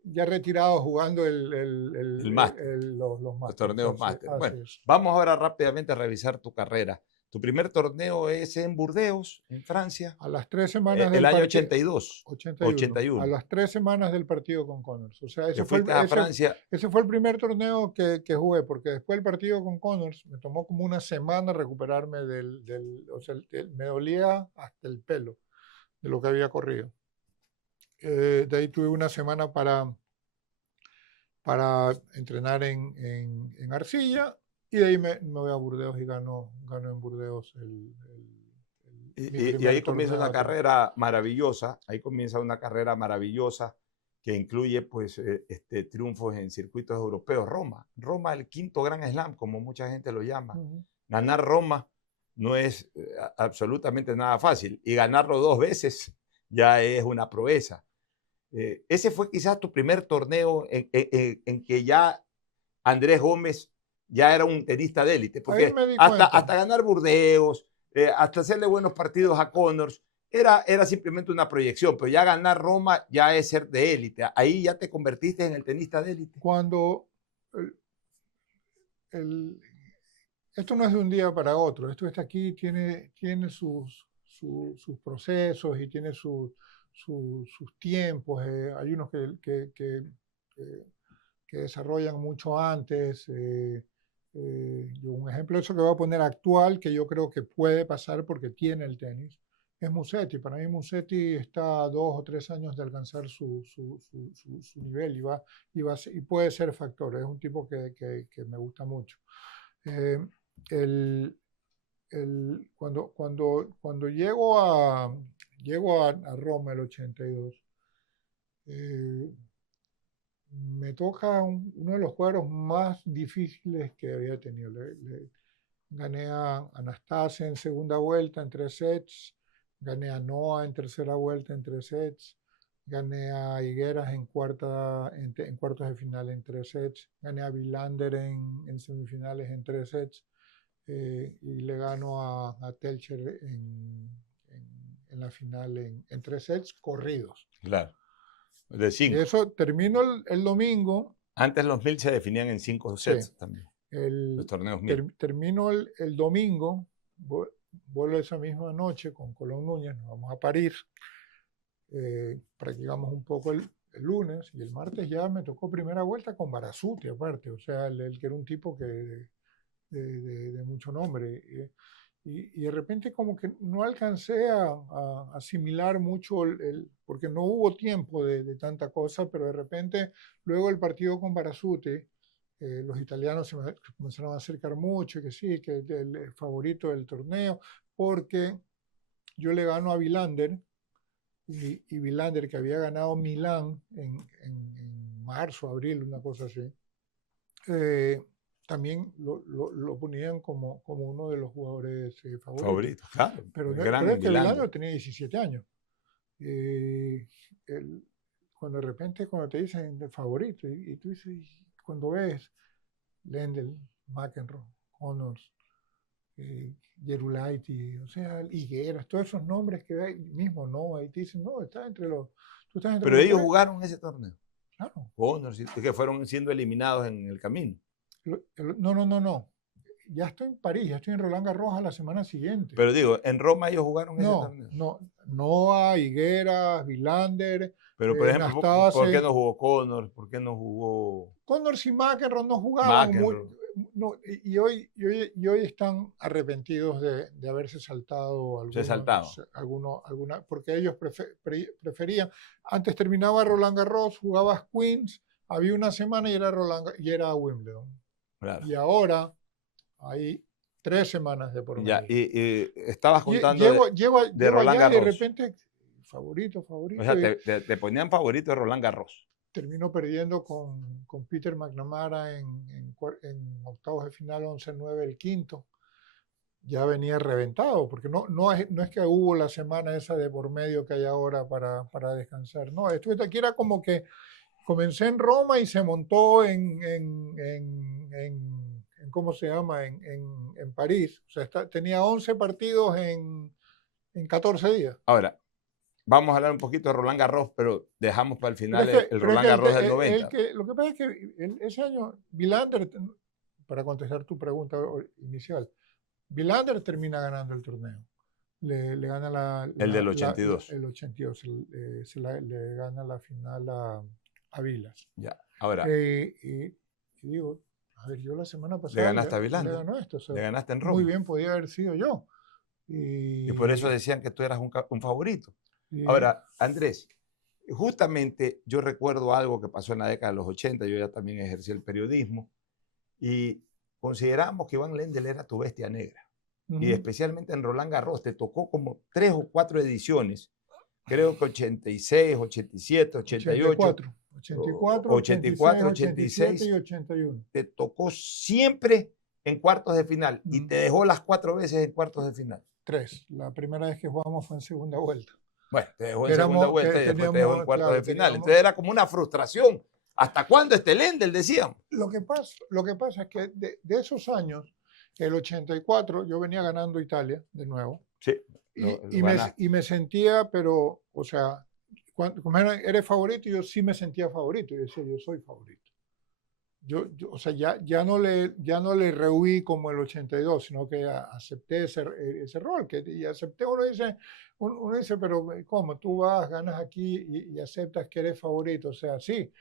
Ya retirado jugando los torneos máster. Bueno, es. vamos ahora rápidamente a revisar tu carrera. Tu primer torneo es en Burdeos, en Francia, A las 3 semanas el del año partido. 82, 81. 81, A las 3 semanas del partido con Connors. O sea, que fuiste a Francia. ese fue el primer torneo que jugué, porque después del partido con Connors me tomó como una semana recuperarme o sea, me dolía hasta el pelo de lo que había corrido. De ahí tuve una semana para entrenar en Arcilla, y de ahí me voy a Burdeos y gano en Burdeos mi Y primer ahí comienza torneo una ATP. carrera maravillosa, ahí comienza una carrera maravillosa que incluye pues triunfos en circuitos europeos. Roma, el quinto Gran Slam, como mucha gente lo llama. Ujú. Ganar Roma no es absolutamente nada fácil, y ganarlo 2 veces ya es una proeza. Ese fue quizás tu primer torneo en que ya Andrés Gómez ya era un tenista de élite, Ahí porque me di hasta cuenta. ganar Burdeos, hasta hacerle buenos partidos a Connors, era simplemente una proyección, pero ya ganar Roma ya es ser de élite. Ahí ya te convertiste en el tenista de élite. Cuando el- el- esto no es de un día para otro, esto está aquí, tiene sus procesos y tiene sus tiempos. Hay unos eh, que desarrollan mucho antes. Un ejemplo de eso que voy a poner actual, que yo creo que puede pasar porque tiene el tenis, es Musetti. Para mí Musetti está a 2 o 3 años de alcanzar su nivel y puede ser factor. Es un tipo que me gusta mucho. Eh, el, cuando llego a Roma el 82, eh, me toca uno de los cuadros más difíciles que había tenido. Gané a Anastasia en segunda vuelta en 3 sets, gané a Noah en tercera vuelta en 3 sets, gané a Higueras en cuartos de final en 3 sets, gané a Villander en semifinales en 3 sets, y le gano a Telcher en la final en 3 sets corridos. Claro, de Y 5. eso termino el domingo. Antes los 1000 se definían en 5 Sí, sets también, los torneos 1000. termino el domingo, vuelvo esa misma noche con Colón Núñez, nos vamos a París, practicamos un poco el lunes, y el martes ya me tocó primera vuelta con Barasuti aparte, o sea, el que era un tipo de mucho nombre. Y de repente como que no alcancé a asimilar mucho, porque no hubo tiempo de tanta cosa, pero de repente luego el partido con Barasuti, los italianos se comenzaron a acercar mucho, que sí, que el favorito del torneo, porque yo le gano a Villander, y Villander, que había ganado Milán en marzo, abril, una cosa así, también lo ponían como uno de los jugadores favoritos. Favoritos, claro. Pero, El pero gran es que Villander. Villander tenía 17 años. Eh, cuando de repente cuando te dicen de favorito, y tú dices, cuando ves Lendl, McEnroe, Connors, Gerulaiti, o sea, Higueras, todos esos nombres que hay mismo, ¿no? Ahí te dicen, no, tú estás entre Pero los ellos tres. jugaron ese torneo. Claro. Connors, que fueron siendo eliminados en el camino. No. Ya estoy en París, ya estoy en Roland Garros la semana siguiente. Pero digo, en Roma ellos jugaron ese No, torneo. Noah, Higueras, Villander, Pero, por ejemplo, ¿por qué Nastase. no jugó Connors? ¿Por qué no jugó Connors y McEnroe no jugaban muy. McEnroe? No, y hoy están arrepentidos de haberse saltado Se saltaba. porque ellos preferían. Antes terminaba Roland Garros, jugabas Queens, había una semana y era Wimbledon. Claro. Y ahora hay 3 semanas de por medio. Ya, y estabas contando Llego de Roland allá y de Garros. repente, favorito. O sea, te ponían favorito de Roland Garros. Terminó perdiendo con Peter McNamara en octavos de final 11-9 el quinto. Ya venía reventado, porque no es que hubo la semana esa de por medio que hay ahora para descansar. No, esto aquí era como que comencé en Roma y se montó ¿cómo se llama? En París. O sea, tenía 11 partidos en 14 días. Ahora, vamos a hablar un poquito de Roland Garros, pero dejamos para el final el Roland es que Garros del 90. lo que pasa es que ese año, Villander, para contestar tu pregunta inicial, Villander termina ganando el torneo. Le gana el del 82. El 82. Le gana la final a Vilas. Ya, ahora. Y digo, a ver, yo la semana pasada le ganaste a Villander. Le ganó esto. O sea, le ganaste en Roma. Muy bien podía haber sido yo. Y por eso decían que tú eras un favorito. Ahora, Andrés, justamente yo recuerdo algo que pasó en la década de los 80, yo ya también ejercí el periodismo, y consideramos que Iván Lendl era tu bestia negra. Y especialmente en Roland Garros, te tocó como 3 o 4 ediciones, creo que 86, 87, 88. 84, 86 y 81. Te tocó siempre en cuartos de final y te dejó las 4 veces en cuartos de final. 3. La primera vez que jugamos fue en segunda vuelta. Bueno, te dejó en segunda vuelta y después te dejó en cuartos de final. Entonces era como una frustración. ¿Hasta cuándo Lendl? Decían. Lo que pasa es que de esos años, el 84, yo venía ganando Italia de nuevo. Sí. Y me sentía, pero, o sea, como eres favorito, yo sí me sentía favorito. Y decía, yo soy favorito. O sea, ya no le rehuí como el 82, sino que acepté ese rol. Y acepté, uno dice, pero ¿cómo? Tú vas, ganas aquí y aceptas que eres favorito. O sea, sí.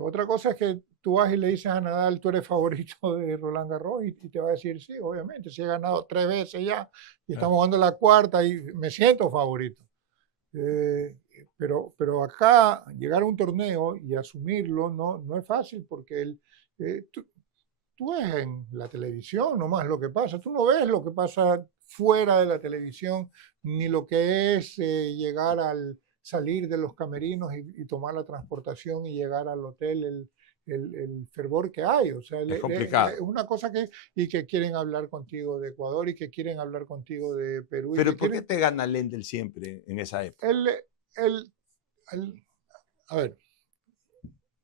Otra cosa es que tú vas y le dices a Nadal, tú eres favorito de Roland Garros, y te va a decir, sí, obviamente, si he ganado 3 veces ya, y estamos jugando la cuarta y me siento favorito. Pero acá, llegar a un torneo y asumirlo no es fácil, porque tú ves en la televisión nomás lo que pasa, tú no ves lo que pasa fuera de la televisión, ni lo que es llegar al salir de los camerinos y tomar la transportación y llegar al hotel, el fervor que hay. O sea, es complicado. Es una cosa que quieren hablar contigo de Ecuador y que quieren hablar contigo de Perú. ¿Pero por qué te gana Lendl siempre en esa época? A ver,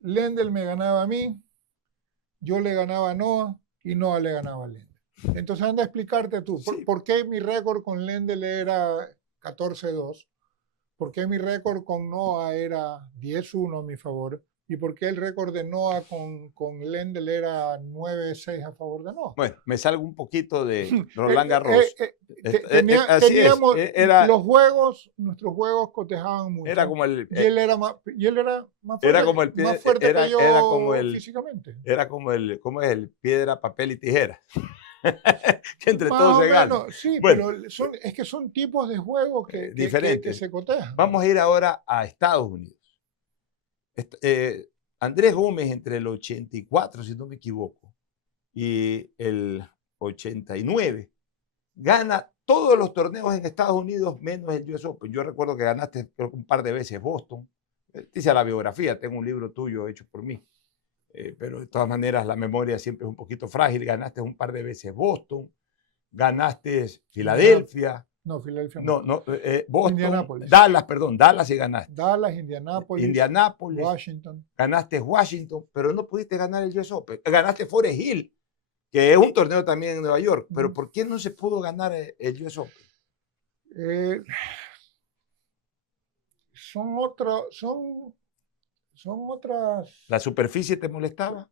Lendl me ganaba a mí, yo le ganaba a Noah y Noah le ganaba a Lendl. Entonces anda a explicarte tú, Sí. ¿por qué mi récord con Lendl era 14-2? ¿Por qué mi récord con Noah era 10-1 a mi favor? ¿Y por qué el récord de Noah con Lendl era 9-6 a favor de Noah? Bueno, me salgo un poquito de Roland Garros. Teníamos nuestros juegos cotejaban mucho. Era como el... y él era más fuerte, más fuerte que yo físicamente. Era como ¿cómo es? El piedra, papel y tijera. Que entre todos se ganan. Sí, bueno, pero es que son tipos de juegos que se cotejan. Vamos a ir ahora a Estados Unidos. Andrés Gómez, entre el 84, si no me equivoco, y el 89, gana todos los torneos en Estados Unidos menos el US Open. Yo recuerdo que ganaste, creo que un par de veces Boston. Dice la biografía, tengo un libro tuyo hecho por mí. Pero de todas maneras la memoria siempre es un poquito frágil. Ganaste un par de veces Boston, ganaste Filadelfia. No, Filadelfia no. Boston, Indianápolis. Dallas y ganaste. Dallas, Indianápolis, Washington. Ganaste Washington, pero no pudiste ganar el US Open. Ganaste Forest Hill, que es un torneo también en Nueva York. Pero ¿por qué no se pudo ganar el US Open? Son otras... ¿La superficie te molestaba?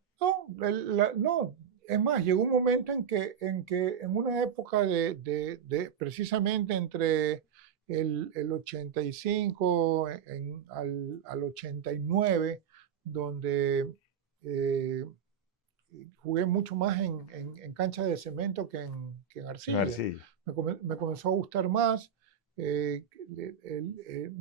No. Es más, llegó un momento en que en una época de precisamente entre el 85 al 89, donde jugué mucho más en cancha de cemento que en arcilla. Me comenzó a gustar más, me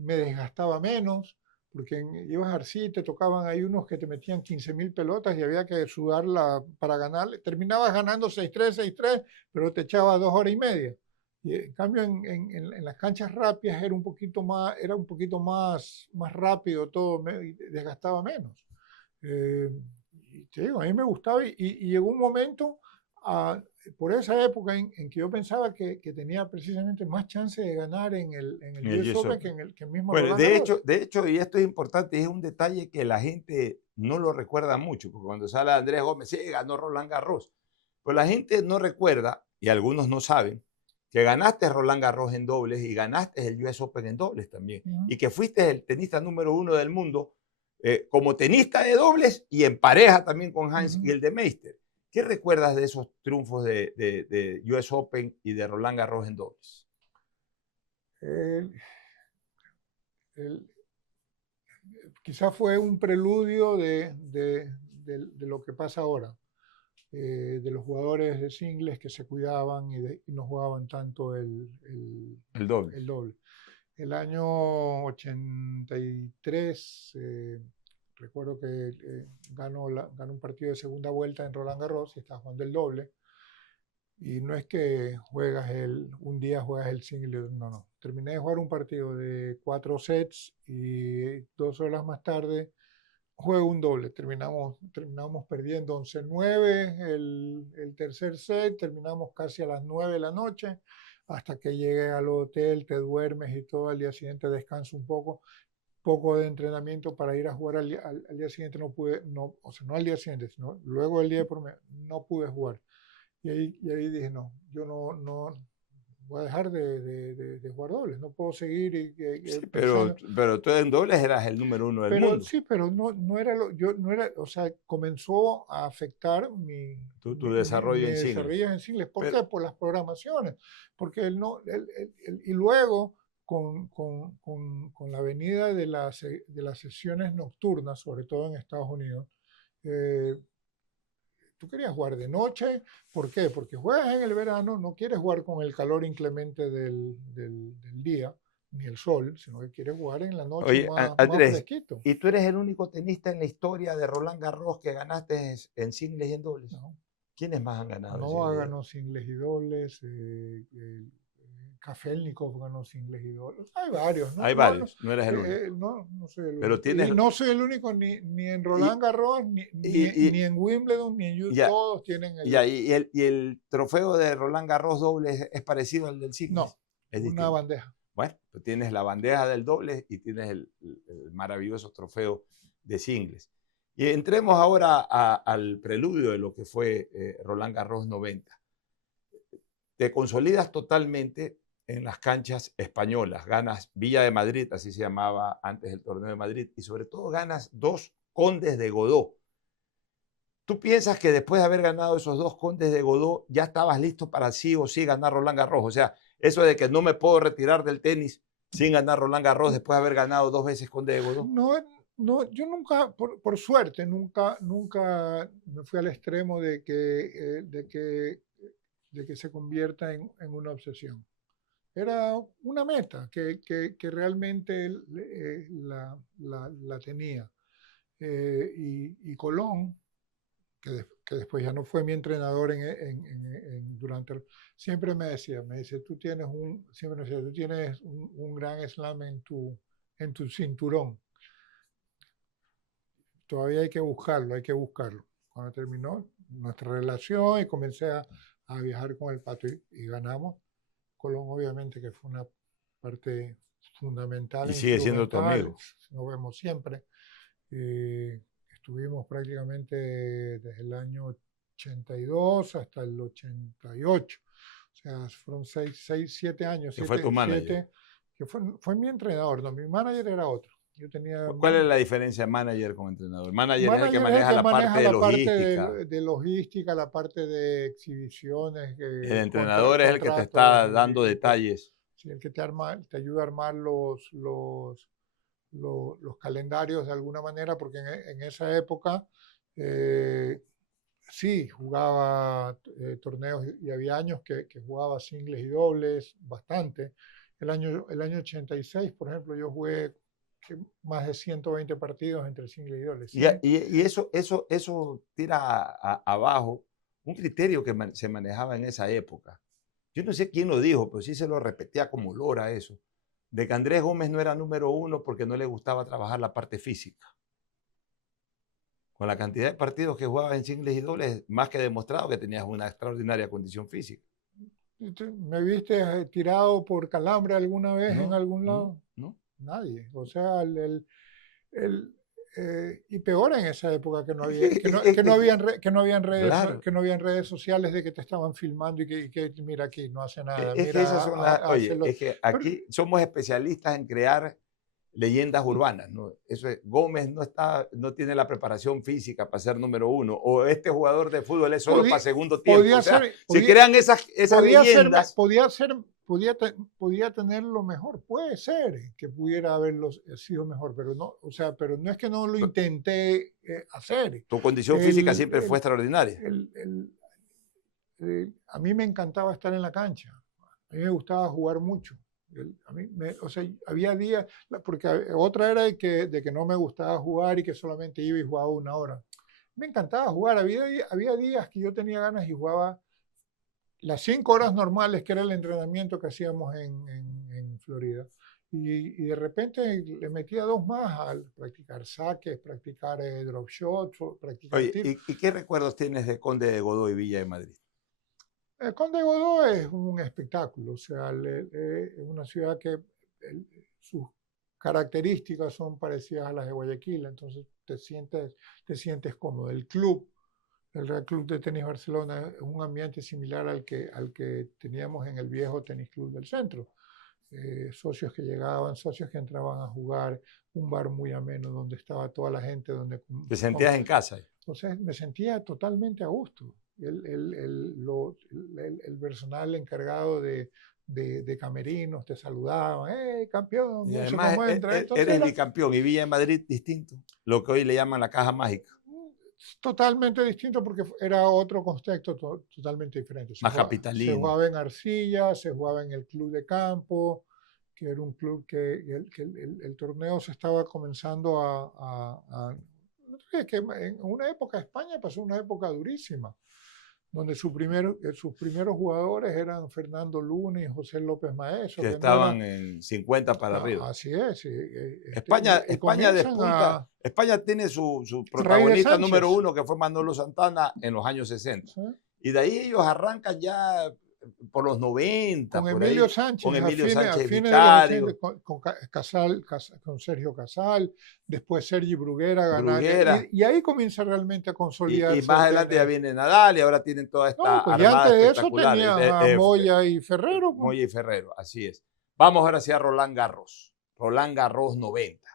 desgastaba menos, porque ibas a arcilla y te tocaban ahí unos que te metían 15.000 pelotas y había que sudarla para ganar. Terminabas ganando 6-3, 6-3, pero te echaba 2 horas y media. Y en cambio en las canchas rápidas era un poquito más rápido todo, y desgastaba menos. Y te digo, a mí me gustaba y llegó un momento por esa época en que yo pensaba que tenía precisamente más chance de ganar en el US Open que el mismo. Bueno, de hecho, y esto es importante, es un detalle que la gente no lo recuerda mucho, porque cuando sale Andrés Gómez, sí, ganó Roland Garros, pues la gente no recuerda, y algunos no saben, que ganaste Roland Garros en dobles y ganaste el US Open en dobles también, y que fuiste el tenista número 1 del mundo como tenista de dobles y en pareja también con Hans Gildemeister. ¿Qué recuerdas de esos triunfos de US Open y de Roland Garros en dobles? El- el- Quizás fue un preludio de lo que pasa ahora, de los jugadores de singles que se cuidaban y no jugaban tanto El doble. el doble. El año 83, recuerdo que ganó un partido de segunda vuelta en Roland Garros y estaba jugando el doble. Y no es que un día juegas el single, no. Terminé de jugar un partido de 4 sets y 2 horas más tarde juego un doble. Terminamos perdiendo 11-9 el tercer set, terminamos casi a las 9 de la noche, hasta que llegué al hotel, te duermes y todo, al día siguiente descanso un poco de entrenamiento para ir a jugar al día siguiente. No pude, no, o sea, no al día siguiente, sino luego del día por medio, no pude jugar. Y ahí dije, no, yo no voy a dejar de jugar dobles, no puedo seguir Sí, pensando. pero tú en dobles eras el número 1 del Pero mundo. sí, pero no era no era, o sea, comenzó a afectar Tu desarrollo mi en singles. desarrollo en singles. ¿Por Pero, qué? Por las programaciones. Porque y luego, con la venida de las sesiones nocturnas, sobre todo en Estados Unidos, eh, tú querías jugar de noche. ¿Por qué? Porque juegas en el verano, no quieres jugar con el calor inclemente del día, ni el sol, sino que quieres jugar en la noche oye, más Andrés, fresquito. ¿y tú eres el único tenista en la historia de Roland Garros que ganaste en singles y en dobles? ¿No? ¿Quiénes más han ganado en Noah singles? ganó singles y dobles, Kafelnikov ganó singles y dobles. Hay varios, ¿no? Hay varios, no eres el único. No soy el Pero único. Y tienes, no soy el único ni en y, Roland Garros, ni y, en Wimbledon, ni en ya, todos tienen ya, y el trofeo de Roland Garros dobles es parecido al del singles. No, Es una distinto. bandeja. Bueno, tú tienes la bandeja del doble y tienes el maravilloso trofeo de singles. Y entremos ahora al preludio de lo que fue Roland Garros 90. Te consolidas totalmente en las canchas españolas, ganas Villa de Madrid, así se llamaba antes el torneo de Madrid, y sobre todo ganas 2 Condes de Godó. ¿Tú piensas que después de haber ganado esos 2 Condes de Godó ya estabas listo para sí o sí ganar Roland Garros? O sea, eso de que no me puedo retirar del tenis sin ganar Roland Garros después de haber ganado 2 veces Conde de Godó. No, yo nunca, por suerte, nunca me fui al extremo de que se convierta en una obsesión. Era una meta que realmente la tenía. Y Colón, que después ya no fue mi entrenador siempre me dice, tú tienes un gran slam en tu cinturón. Todavía hay que buscarlo, hay que buscarlo. Cuando terminó nuestra relación y comencé a viajar con el Pato y ganamos, Colón obviamente que fue una parte fundamental Y e sigue siendo tu instrumental, amigo. nos vemos siempre. Estuvimos prácticamente desde el año 82 hasta el 88. O sea, fueron 7 años. Que fue tu manager. Que fue mi entrenador, no, mi manager era otro. Yo tenía ¿Cuál es la diferencia de manager con entrenador? El manager es el que manager es el maneja que la parte maneja de la parte logística. de logística, la parte de exhibiciones, El entrenador es el que te contratos está dando detalles. sí, el que te ayuda a armar los calendarios de alguna manera, porque en esa época sí jugaba torneos y había años que jugaba singles y dobles bastante. El año 86, por ejemplo, yo jugué más de 120 partidos entre singles y dobles. Y eso tira abajo un criterio que se manejaba en esa época. Yo no sé quién lo dijo, pero sí se lo repetía como lora eso, de que Andrés Gómez no era número 1 porque no le gustaba trabajar la parte física. Con la cantidad de partidos que jugabas en singles y dobles, más que demostrado que tenías una extraordinaria condición física. ¿Me viste tirado por calambre alguna vez en algún lado? No. Nadie. O sea, y peor en esa época que no habían redes sociales de que te estaban filmando y que mira aquí, no hace nada. Es que esas son las, oye, es que aquí somos especialistas en crear leyendas urbanas, ¿no? Eso es, Gómez no tiene la preparación física para ser número 1, o este jugador de fútbol es solo para segundo tiempo. O sea, se crean esas leyendas. Podía tenerlo mejor, puede ser que pudiera haberlo sido mejor, pero no, o sea, pero no es que no lo intenté hacer. Tu condición física siempre fue extraordinaria. A mí me encantaba estar en la cancha, a mí me gustaba jugar mucho. O sea, había días, porque otra era de que no me gustaba jugar y que solamente iba y jugaba 1 hora. Me encantaba jugar, había días que yo tenía ganas y jugaba las 5 horas normales, que era el entrenamiento que hacíamos en Florida. Y de repente le metía 2 más al practicar saques, practicar drop shots, practicar tiros. ¿Y qué recuerdos tienes de Conde de Godó y Villa de Madrid? El Conde de Godó es un espectáculo, o sea, es una ciudad que sus características son parecidas a las de Guayaquil, entonces te sientes cómodo. El Real Club de Tenis Barcelona es un ambiente similar al que teníamos en el viejo Tenis Club del Centro. Socios que llegaban, socios que entraban a jugar, un bar muy ameno donde estaba toda la gente. ¿Te sentías en casa? Entonces me sentía totalmente a gusto. El personal encargado de camerinos te saludaban, ¡hey, campeón! Y además eres bicampeón, y Villa de Madrid distinto, lo que hoy le llaman la caja mágica. Totalmente distinto porque era otro contexto totalmente diferente. Más capitalino. Se jugaba en arcilla, se jugaba en el club de campo, que era un club que el torneo se estaba comenzando que en una época España pasó una época durísima, donde sus primeros jugadores eran Fernando Luna y José López Maeso. Que estaban en 50 para arriba. Así es. España despunta. España tiene su protagonista número 1, que fue Manolo Santana en los años 60. ¿Sí? Y de ahí ellos arrancan ya por los 90. Con Emilio Sánchez. Con Emilio Sánchez Vicario. Con Sergio Casal, después Sergi Bruguera ganar. Y ahí comienza realmente a consolidarse. Y más adelante ya viene Nadal y ahora tienen toda esta armada. Y antes de eso tenía a Moya y Ferrero. Moya y Ferrero, así es. Vamos ahora hacia Roland Garros. Roland Garros 90.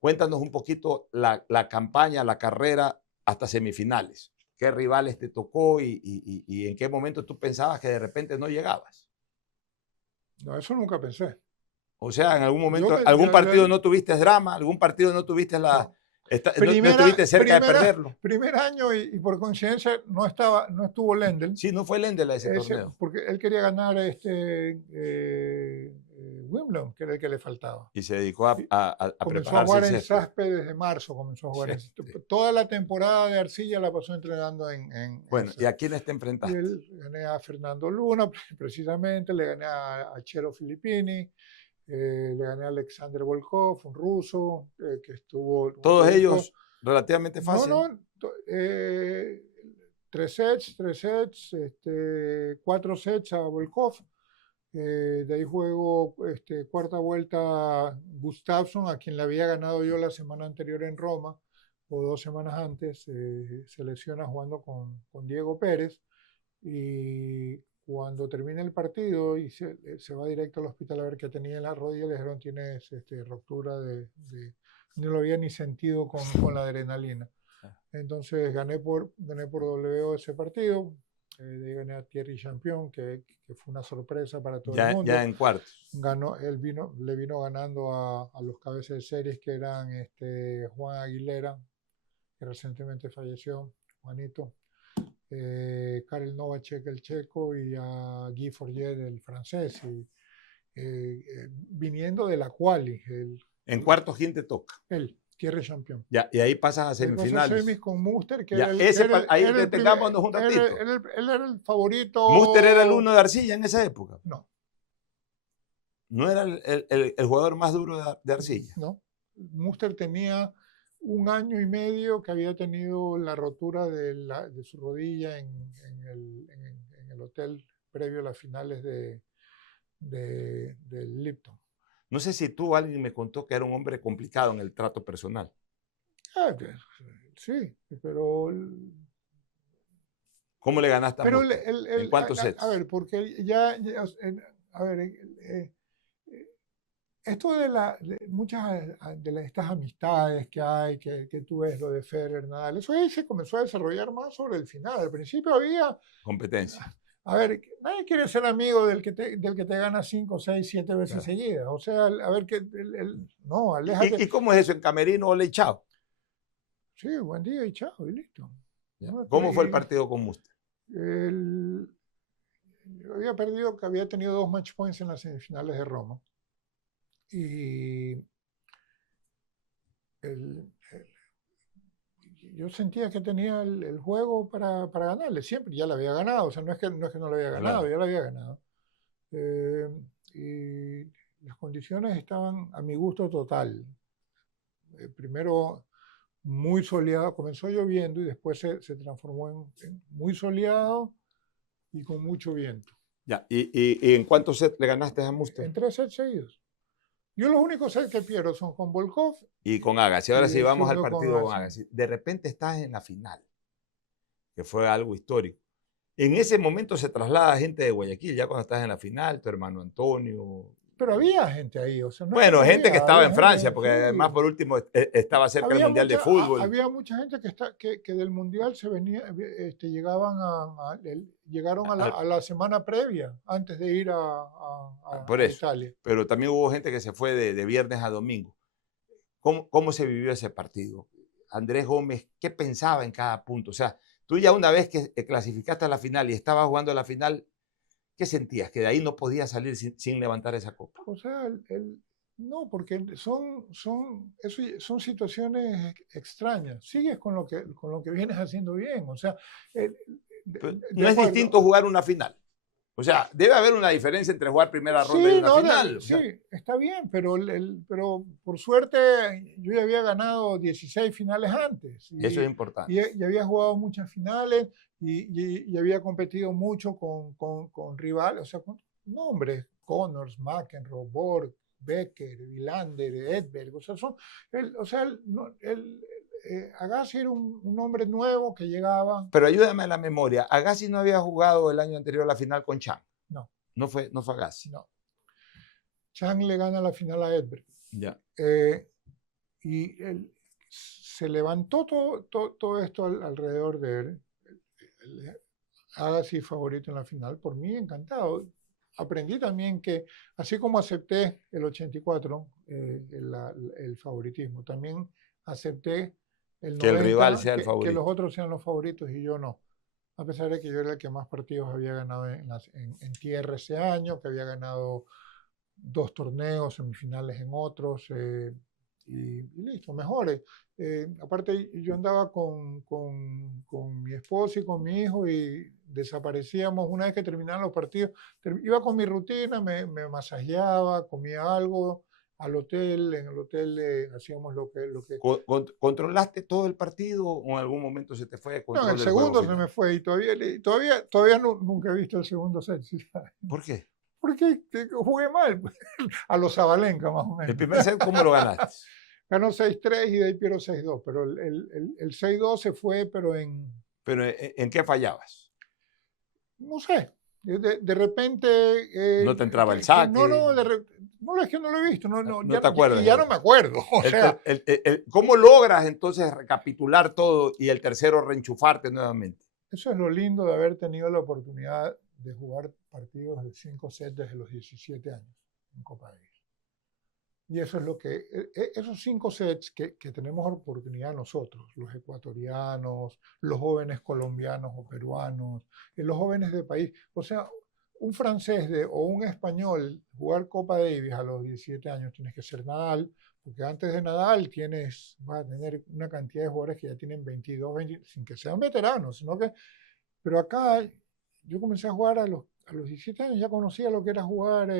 Cuéntanos un poquito la campaña, la carrera hasta semifinales. ¿Qué rivales te tocó y en qué momento tú pensabas que de repente no llegabas? No, eso nunca pensé. O sea, en algún momento, algún partido no tuviste drama, algún partido no tuviste no estuviste cerca de perderlo. Primer año y por coincidencia no estuvo Lendl. Sí, no fue Lendl a ese torneo. Porque él quería ganar Wimbledon, que era el que le faltaba. Y se dedicó a prepararse. Comenzó a jugar en Saspe desde marzo, comenzó a jugar. Toda la temporada de arcilla la pasó entrenando Bueno, ¿y a quiénes te enfrentaste? Gané a Fernando Luna, precisamente, le gané a Chelo Filippini, le gané a Alexander Volkov, un ruso, que estuvo... ¿Todos ellos relativamente fácil? No, 3 sets, 4 sets a Volkov. De ahí juego cuarta vuelta Gustafsson, a quien le había ganado yo la semana anterior en Roma, o 2 semanas antes. Se lesiona jugando con Diego Pérez, y cuando termina el partido y se va directo al hospital a ver qué tenía en la rodilla, le dijeron: tienes ruptura no lo había ni sentido con la adrenalina. Entonces gané por WO ese partido. De ahí gané a Thierry Champion, que fue una sorpresa para todo el mundo. Ya en cuartos. Le vino ganando a los cabezas de series, que eran Juan Aguilera, que recientemente falleció, Juanito, Karel Novacek, el checo, y a Guy Forget, el francés. Y, viniendo de la quali. ¿En cuartos quién te toca? Él. Thierry Champion. Ya, y ahí pasas a semifinales. Semis con Muster, que ya, ahí detengámonos un ratito. Él era el favorito. ¿Muster era el 1 de arcilla en esa época? No. ¿No era el jugador más duro de arcilla? No. Muster tenía 1 año y medio que había tenido la rotura de su rodilla en el hotel previo a las finales del Lipton. No sé si alguien me contó que era un hombre complicado en el trato personal. Sí, pero... ¿Cómo le ganaste a Muster? ¿En cuántos sets? A ver, porque a ver, esto de muchas de estas amistades que hay, que tú ves lo de Federer, Nadal, eso ahí se comenzó a desarrollar más sobre el final. Al principio había, Competencia. a ver, nadie quiere ser amigo del que te gana 5, 6, 7 veces Claro. seguidas. O sea, a ver que, no, aléjate. ¿Y cómo es eso en camerino? Ole, chao. Sí, buen día y chao, y listo. ¿No? ¿Cómo fue el partido con Muster? El, yo había perdido, que había tenido 2 match points en las semifinales de Roma. Y el, yo sentía que tenía el juego para ganarle, siempre, ya le había ganado, o sea, no es que no lo había ganado, Claro. ya lo había ganado. Y las condiciones estaban a mi gusto total. Primero muy soleado, comenzó lloviendo y después se transformó en muy soleado y con mucho viento. Ya. ¿Y en cuántos sets le ganaste a Muster? En 3 sets seguidos. Yo los únicos sets que pierdo son con Volkov Y con Agassi. Ahora y sí, el vamos al segundo con partido con Agassi. Agassi. De repente estás en la final, que fue algo histórico. En ese momento se traslada gente de Guayaquil, ya cuando estás en la final, tu hermano Antonio. Pero había gente ahí, o sea, no es que Bueno, no gente que estaba había en gente, Francia, porque además sí. por último estaba cerca del Mundial de Fútbol. Había mucha gente que del Mundial se venía, llegaban llegaron a la semana previa, antes de ir Por a eso. Italia. Pero también hubo gente que se fue de viernes a domingo. ¿Cómo se vivió ese partido? Andrés Gómez, ¿qué pensaba en cada punto? O sea, tú ya una vez que clasificaste a la final y estabas jugando a la final, ¿qué sentías? Que de ahí no podías salir sin levantar esa copa. O sea, no, porque son situaciones extrañas. Sigues con lo que vienes haciendo bien. O sea, No es distinto jugar una final. O sea, debe haber una diferencia entre jugar primera ronda y Sí, una no, final. O sí, sea, está bien, pero por suerte yo ya había ganado 16 finales antes eso es importante. y había jugado muchas finales y había competido mucho con rivales, o sea, con nombres, Connors, McEnroe, Borg, Becker, Wilander, Edberg, o sea, Agassi era un hombre nuevo que llegaba. Pero ayúdame a la memoria. Agassi no había jugado el año anterior la final con Chan. No. No fue Agassi. No. Chan le gana la final a Edberg. Ya. Y se levantó todo esto alrededor de él. Agassi favorito en la final, por mí encantado. Aprendí también que, así como acepté el 84, el favoritismo, también acepté el 90, que el rival sea el favorito. Que los otros sean los favoritos y yo no. A pesar de que yo era el que más partidos había ganado en tierra ese año, que había ganado 2 torneos, semifinales en otros, y listo, mejores. Aparte, yo andaba con mi esposo y con mi hijo y desaparecíamos una vez que terminaban los partidos. Iba con mi rutina, me masajeaba, comía algo al hotel, en el hotel hacíamos lo que... ¿Controlaste todo el partido o en algún momento se te fue el No, control el del juego segundo se final? me fue y todavía nunca he visto el segundo set. ¿Por qué? Porque jugué mal, a los Zabalenka más o menos. ¿El primer set cómo lo ganaste? Ganó 6-3 y de ahí pierdo 6-2, pero el 6-2 se fue, pero ¿Pero en qué fallabas? no sé, de repente... ¿No te entraba el saque? No, es que no lo he visto, No te acuerdas. Y ya no me acuerdo, o sea... ¿Cómo logras entonces recapitular todo y el tercero reenchufarte nuevamente? Eso es lo lindo de haber tenido la oportunidad de jugar partidos de 5 sets desde los 17 años en Copa Davis. Y eso es lo que, esos 5 sets que tenemos oportunidad nosotros, los ecuatorianos, los jóvenes colombianos o peruanos, los jóvenes de país, o sea, un francés o un español jugar Copa Davis a los 17 años tienes que ser Nadal, porque antes de Nadal vas a tener una cantidad de jugadores que ya tienen 22, 20, sin que sean veteranos, sino que, pero acá yo comencé a jugar a los 17 años, ya conocía lo que era jugar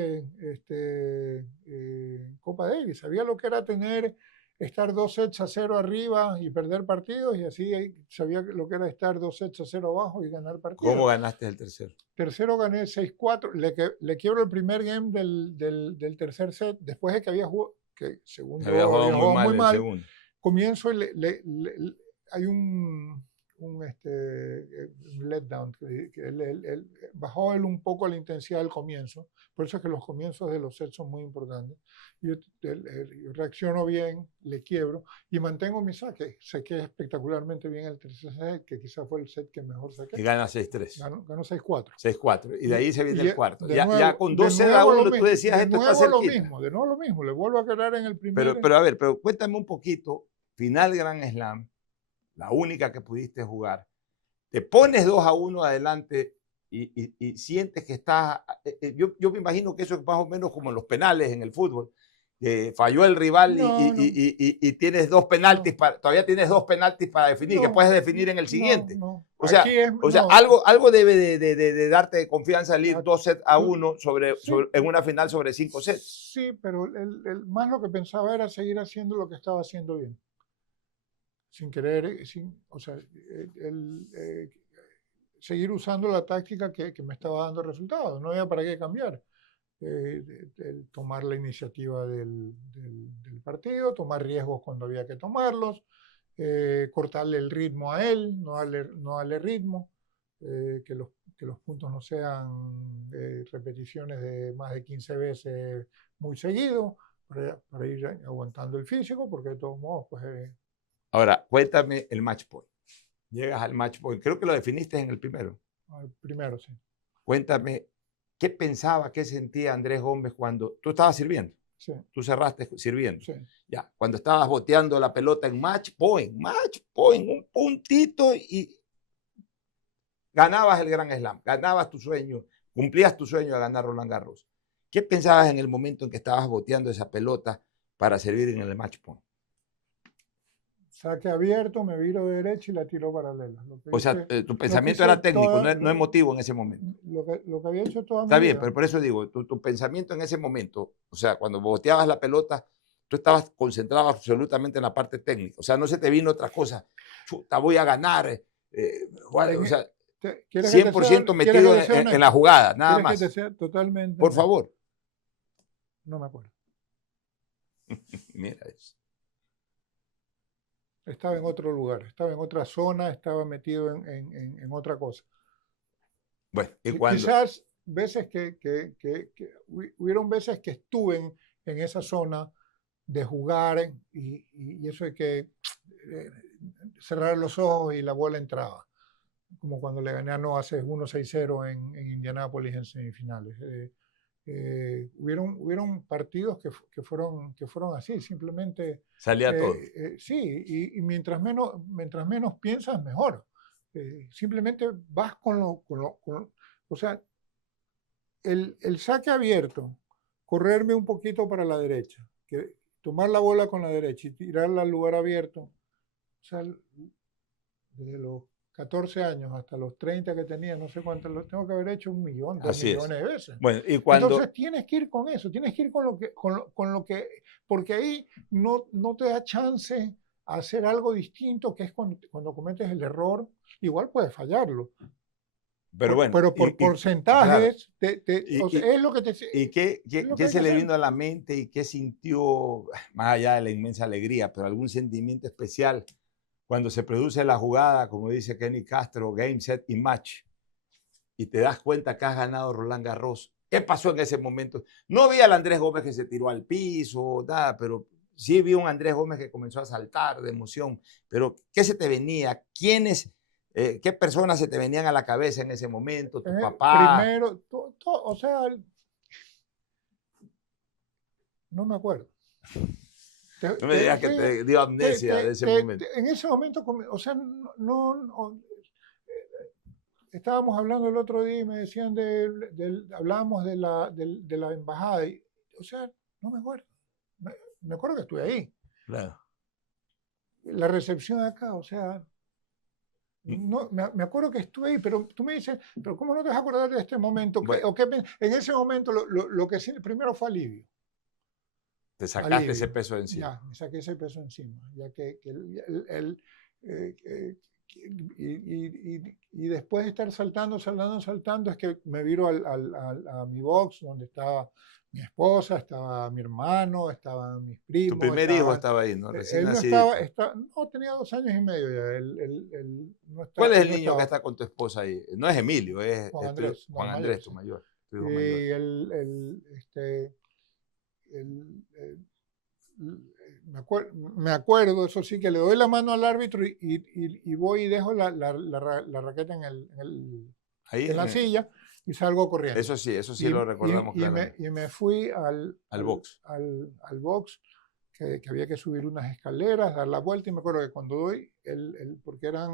Copa Davis, sabía lo que era estar 2-0 arriba y perder partidos, y así sabía lo que era estar 2-0 abajo y ganar partidos. ¿Cómo ganaste el tercero? Tercero gané 6-4, le quiebro el primer game del tercer set, después de que había jugado, que según había jugado muy mal, comienzo y hay un un letdown. Él bajó él un poco la intensidad al comienzo, por eso es que los comienzos de los sets son muy importantes. Yo reacciono bien, le quiebro y mantengo mi saque. Saqué espectacularmente bien el tercer set, que quizás fue el set que mejor saqué. Y gana 6-3. Ganó 6-4. 6-4. Y de ahí se viene el cuarto. Nuevo, ya con 2-0-1 tú decías esto está cerquita. De nuevo lo mismo. Le vuelvo a quedar en el primer. Pero a ver, cuéntame un poquito. Final Grand Slam, la única que pudiste jugar. Te pones 2-1 adelante y sientes que estás. Yo me imagino que eso es más o menos como en los penales en el fútbol. Que falló el rival y tienes dos penaltis, todavía tienes dos penaltis para definir, que puedes definir en el siguiente. O sea, algo debe de darte confianza salir 2-1 en una final sobre 5 sets. Sí, pero más lo que pensaba era seguir haciendo lo que estaba haciendo bien. Sin querer, seguir usando la táctica que me estaba dando resultados. No había para qué cambiar. Tomar la iniciativa del partido, tomar riesgos cuando había que tomarlos, cortarle el ritmo a él, no darle ritmo, que los puntos no sean repeticiones de más de 15 veces muy seguido, para ir aguantando el físico, porque de todos modos, pues... Ahora, cuéntame el match point. Llegas al match point, creo que lo definiste en el primero. El primero, sí. Cuéntame, ¿qué pensaba, qué sentía Andrés Gómez cuando tú estabas sirviendo? Sí. Tú cerraste sirviendo. Sí. Ya, cuando estabas boteando la pelota en match point, un puntito y ganabas el Grand Slam, ganabas tu sueño, cumplías tu sueño de ganar Roland Garros. ¿Qué pensabas en el momento en que estabas boteando esa pelota para servir en el match point? Saque abierto, me viro de derecha y la tiro paralela. O sea, tu pensamiento era técnico, no emotivo en ese momento. Lo que había hecho toda mi vida. Está bien, vida. pero por eso digo, tu pensamiento en ese momento, o sea, cuando boteabas la pelota, tú estabas concentrado absolutamente en la parte técnica. O sea, no se te vino otra cosa. Chuta, voy a ganar. O sea, 100% metido en la jugada, nada más. Que te sea totalmente por favor. No me acuerdo. Mira eso. Estaba en otro lugar, estaba en otra zona, estaba metido en otra cosa. Bueno, ¿y cuando? Quizás veces hubieron veces que estuve en esa zona de jugar y eso de que cerrar los ojos y la bola entraba. Como cuando le gané a Noah 1-6-0 en Indianápolis en semifinales. Hubieron partidos que fueron así, simplemente... Salía todo. Sí, y mientras menos piensas, mejor. Simplemente vas con lo... O sea, el saque abierto, correrme un poquito para la derecha, tomar la bola con la derecha y tirarla al lugar abierto. O sea, desde los 14 años hasta los 30 que tenía, no sé cuántos, los tengo que haber hecho 1 millón, 2 millones de veces. Bueno, y cuando... Entonces tienes que ir con eso, tienes que ir con lo que, porque ahí no te da chance a hacer algo distinto, que es cuando cometes el error, igual puedes fallarlo. Pero por porcentajes, claro, es lo que te... ¿Y qué se le vino a la mente y qué sintió, más allá de la inmensa alegría, pero algún sentimiento especial cuando se produce la jugada, como dice Kenny Castro, game, set y match, y te das cuenta que has ganado Roland Garros? ¿Qué pasó en ese momento? No vi al Andrés Gómez que se tiró al piso, nada, pero sí vi un Andrés Gómez que comenzó a saltar de emoción. Pero, ¿qué se te venía? ¿Quiénes, qué personas se te venían a la cabeza en ese momento? ¿Tu papá? Primero, o sea, no me acuerdo. No me digas que te dio amnesia de ese momento. En ese momento, o sea, estábamos hablando el otro día y me decían hablábamos de la embajada, o sea, no me acuerdo. Me acuerdo que estuve ahí. Claro. La recepción acá, o sea, no, me acuerdo que estuve ahí, pero tú me dices, pero ¿cómo no te vas a acordar de este momento? Bueno. En ese momento lo que sí, primero fue alivio. Te sacaste ese peso de encima. Ya, me saqué ese peso encima, ya que y después de estar saltando, es que me viro a mi box donde estaba mi esposa, estaba mi hermano, estaban mis Tu primos. primer hijo estaba ahí, ¿no? Recién Él no nacidito. no, tenía 2 años y medio ya. Él ¿Cuál es el él no niño que estaba. está con tu esposa ahí? No es Emilio, Juan Andrés, no, Juan el Andrés, mayor, tu sí. mayor, tu hijo mayor. Y me acuerdo, eso sí, que le doy la mano al árbitro y voy y dejo la raqueta Ahí en la silla y salgo corriendo. eso sí lo recordamos claramente. Y me fui Al box. al box, que había que subir unas escaleras, dar la vuelta, y me acuerdo que cuando doy, porque era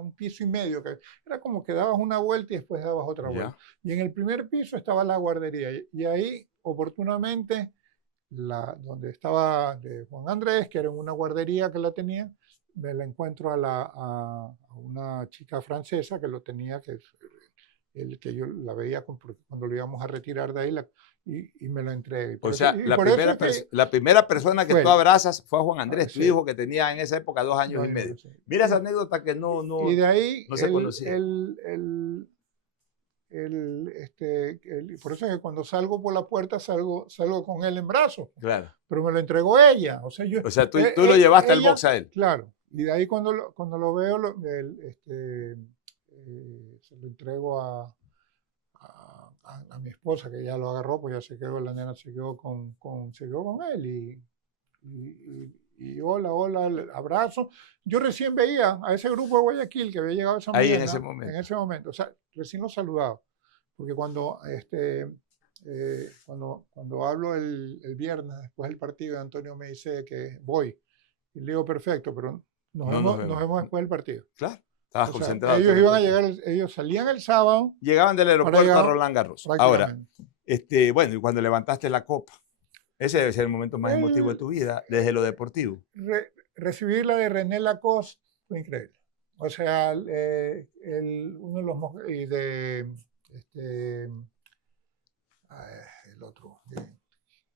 un piso y medio, que era como que dabas una vuelta y después dabas otra vuelta. Ya. Y en el primer piso estaba la guardería, y ahí, oportunamente, donde estaba de Juan Andrés, que era en una guardería que la tenía, me la encuentro a una chica francesa que lo tenía, que yo la veía cuando lo íbamos a retirar de ahí, y me lo entregué. O sea, Por eso es que la primera persona que fue tú él. abrazas fue a Juan Andrés, tu Sí, hijo, que tenía en esa época 2 años y medio. sí. Mira esa anécdota que Y de ahí, no se conocía. por eso es que cuando salgo por la puerta salgo con él en brazos, Claro. pero me lo entregó ella. O sea, O sea, tú lo llevaste al ella, box a él. claro. Y de ahí cuando lo veo, se lo entrego a mi esposa, que ya lo agarró, pues ya se quedó, la nena se quedó se quedó con él. Y hola, abrazo. Yo recién veía a ese grupo de Guayaquil que había llegado esa Ahí mañana. en ese momento. O sea, recién lo saludaba. Porque cuando hablo el viernes después del partido, Antonio me dice que voy. Y le digo, perfecto, pero nos vemos después del partido. Claro, estabas O sea, concentrado. ellos iban a llegar, ellos salían el sábado. Llegaban del aeropuerto a Roland Garros. Ahora, bueno, y cuando levantaste la copa, ese debe ser el momento más emotivo de tu vida, desde lo deportivo. Recibir la de René Lacoste fue increíble. O sea, uno de los y de el otro,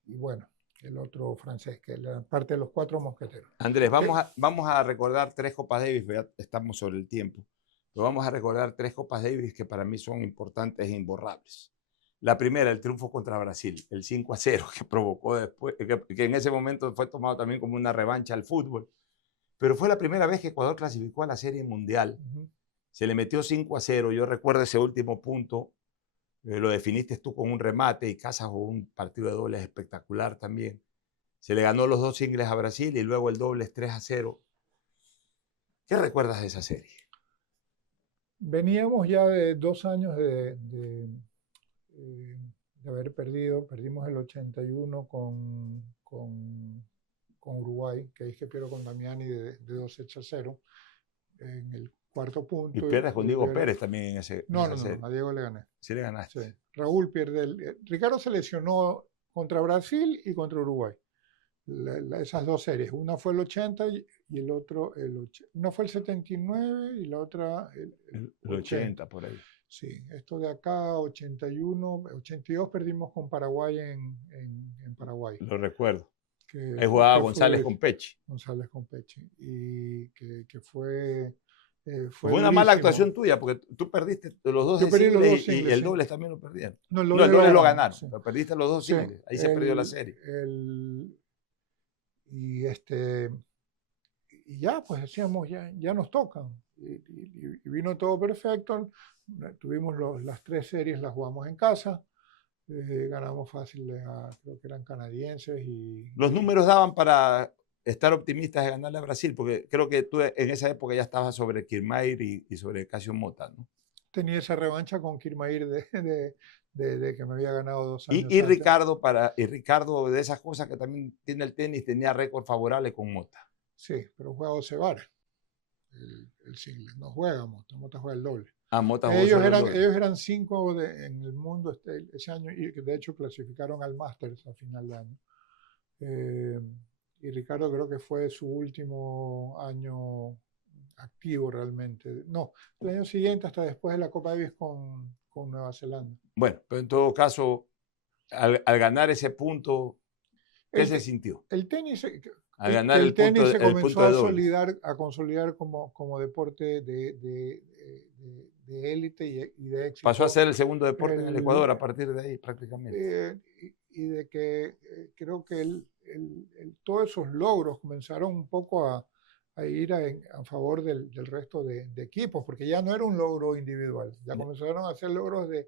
y bueno, el otro francés, que era parte de los 4 mosqueteros. Andrés, vamos a recordar 3 Copas Davis, ya estamos sobre el tiempo, pero vamos a recordar 3 Copas Davis que para mí son importantes e imborrables. La primera, el triunfo contra Brasil, el 5-0 que provocó después, que en ese momento fue tomado también como una revancha al fútbol, pero fue la primera vez que Ecuador clasificó a la Serie Mundial. Se le metió 5-0, yo recuerdo ese último punto, lo definiste tú con un remate y Casas jugó un partido de dobles espectacular también. Se le ganó los 2 singles a Brasil y luego el dobles 3-0. ¿Qué recuerdas de esa serie? Veníamos ya de 2 años de haber perdido. Perdimos el 81 con Uruguay, que es que pierdo con Damiani de 2-0 en el 4º punto. Y pierdes con Diego Pérez también en ese. No, a Diego le gané. Sí le ganaste. Sí. Raúl pierde. Ricardo se lesionó contra Brasil y contra Uruguay. Esas 2 series. Una fue el 80 y el otro una fue el 79 y la otra el 80 por ahí. Sí, esto de acá, 81, 82 perdimos con Paraguay en Paraguay. Lo recuerdo. Ahí jugaba González con Pechi. González con Pechi. Y que fue una mala actuación tuya, porque tú perdiste los 2 singles y el dobles también lo perdieron. No, el dobles lo ganaron, sí. Pero perdiste los 2 singles. Ahí se perdió la serie. Y ya, pues decíamos, ya nos tocan. Y vino todo perfecto. Tuvimos las 3 series, las jugamos en casa. Ganamos fáciles creo que eran canadienses. Los números daban para estar optimistas de ganarle a Brasil, porque creo que tú en esa época ya estabas sobre Kirmair y sobre Casio Mota, ¿no? Tenía esa revancha con Kirmair de que me había ganado 2 años y Ricardo, de esas cosas que también tiene el tenis, tenía récord favorable con Mota. Sí, pero juega 12 bares. El single. No juega Mota juega el doble. Mota ellos eran 5 en el mundo ese año, y de hecho clasificaron al Masters a final de año. Y Ricardo creo que fue su último año activo realmente. No, el año siguiente, hasta después de la Copa Davis con Nueva Zelanda. Bueno, pero en todo caso, al ganar ese punto, ¿qué se sintió? El tenis, al ganar el tenis punto, se comenzó a consolidar como deporte de de élite y de éxito. Pasó a ser el segundo deporte en el Ecuador a partir de ahí prácticamente. Y de que creo que todos esos logros comenzaron un poco a ir a favor del resto de equipos, porque ya no era un logro individual, ya comenzaron a hacer logros de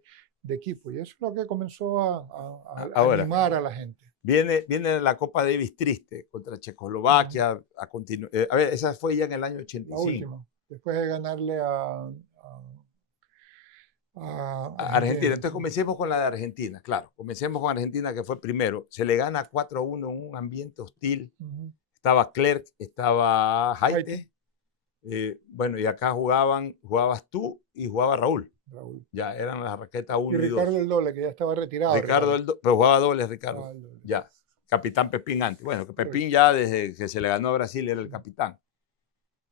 equipo, y eso es lo que comenzó a Ahora, animar a la gente. Viene la Copa Davis triste contra Checoslovaquia. A ver, esa fue ya en el año 85. La última, después de ganarle a Argentina. Entonces comencemos con la de Argentina, claro. Comencemos con Argentina, que fue primero. Se le gana 4-1 en un ambiente hostil. Estaba Clerc, estaba Jaite. Bueno, y acá jugabas tú y jugaba Raúl. Ya eran las raquetas 1 y 2. Y Ricardo El Doble, que ya estaba retirado. Pero jugaba dobles, Ricardo. Ya. Capitán Pepín antes. Bueno, que Pepín ya desde que se le ganó a Brasil era el capitán.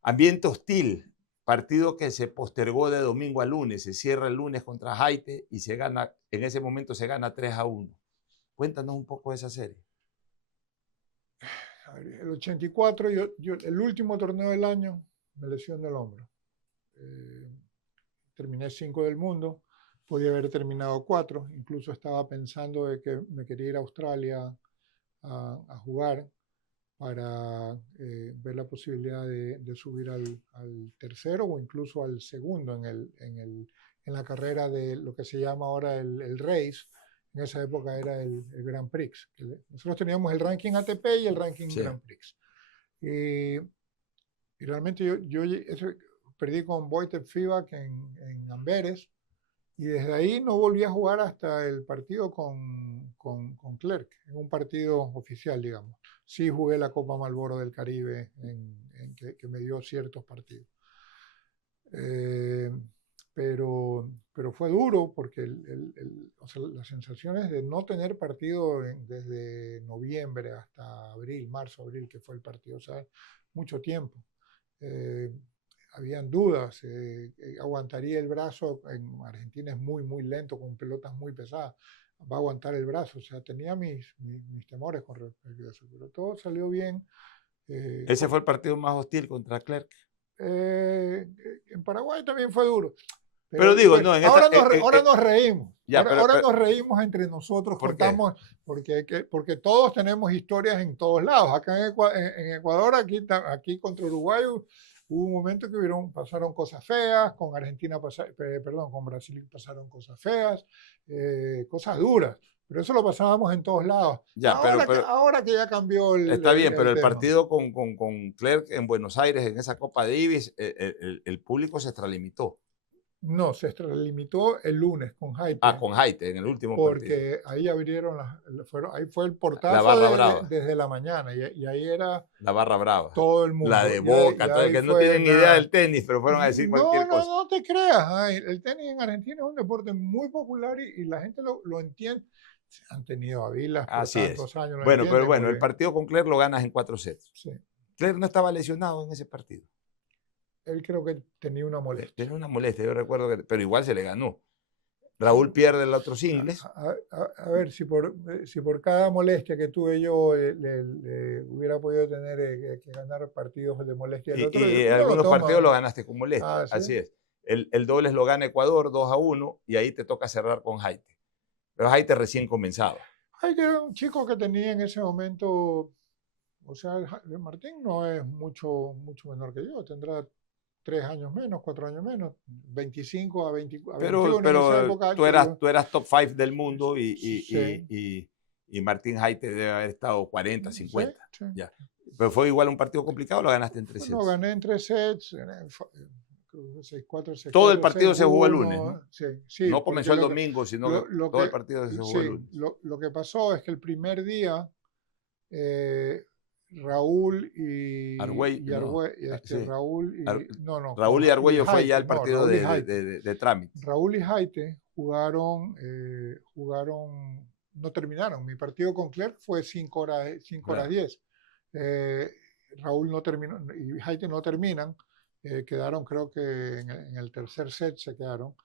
Ambiente hostil. Partido que se postergó de domingo a lunes. Se cierra el lunes contra Jaite y se gana, en ese momento se gana 3-1. Cuéntanos un poco de esa serie. El 84, el último torneo del año, me lesioné el hombro. Terminé 5 del mundo, podía haber terminado 4, incluso estaba pensando de que me quería ir a Australia a jugar para ver la posibilidad de subir al tercero o incluso al segundo en la carrera de lo que se llama ahora el race. En esa época era el Grand Prix. Nosotros teníamos el ranking ATP y el ranking Grand Prix. Y realmente yo perdí con Wojtek Fibak en Amberes, y desde ahí no volví a jugar hasta el partido con Clerc, en un partido oficial, digamos. Sí jugué la Copa Marlboro del Caribe, que me dio ciertos partidos. Pero fue duro porque o sea, las sensaciones de no tener partido desde noviembre hasta abril, marzo, abril, que fue el partido, o sea, mucho tiempo. Habían dudas, aguantaría el brazo. En Argentina es muy, muy lento, con pelotas muy pesadas, va a aguantar el brazo. O sea, tenía mis temores con respecto a eso, pero todo salió bien. Ese fue el partido más hostil contra Clerc. En Paraguay también fue duro. Pero digo, no, ahora nos reímos. Ya, ahora nos reímos entre nosotros, contamos, porque todos tenemos historias en todos lados. Acá en Ecuador, aquí contra Uruguay, hubo un momento que pasaron cosas feas, con Argentina, con Brasil pasaron cosas feas, cosas duras. Pero eso lo pasábamos en todos lados. Ya, ahora que ya cambió está bien, pero el partido con Clerc en Buenos Aires, en esa Copa Davis, el público se extralimitó. No, se extralimitó el lunes con Jaite. Con Jaite, en el último partido. Porque ahí abrieron, ahí fue el portazo desde la mañana, y ahí era la barra brava. Todo el mundo. La de Boca, todo el que no tienen idea del tenis, pero fueron a decir cualquier cosa. No te creas. El tenis en Argentina es un deporte muy popular y la gente lo entiende. Han tenido a Vilas por tantos años. Bueno, pero bueno, el partido con Clerc lo ganas en 4 sets. Sí. Clerc no estaba lesionado en ese partido. Él creo que tenía una molestia. Tenía una molestia, yo recuerdo pero igual se le ganó. Raúl pierde el otro singles. A ver, si por cada molestia que tuve yo le hubiera podido tener que ganar partidos de molestia. Y algunos partidos lo ganaste con molestia. ¿Sí? Así es. El dobles lo gana Ecuador 2-1 y ahí te toca cerrar con Jaite. Pero Jaite recién comenzaba. Jaite era un chico que tenía en ese momento, o sea, Martín no es mucho menor que yo, tendrá 3 años menos, 4 años menos, 25 a 21. Pero en esa época, tú eras top 5 del mundo y Martín Jaite debe haber estado 40, 50. Sí. Ya. Pero fue igual un partido complicado, lo ganaste en 3 sets. No, gané en 3 sets, 6-4, 6-4. Todo el partido se jugó el lunes, ¿no? Sí, no comenzó el domingo, sino todo el partido se jugó el lunes. Lo que pasó es que el primer día Raúl y Argüello, Raúl y Argüello fue ya el partido de trámite. Raúl y Jaite jugaron, no terminaron. Mi partido con Clerc fue 5 horas 10. Raúl no terminó y Jaite no terminan. Quedaron, creo que en el tercer set se quedaron.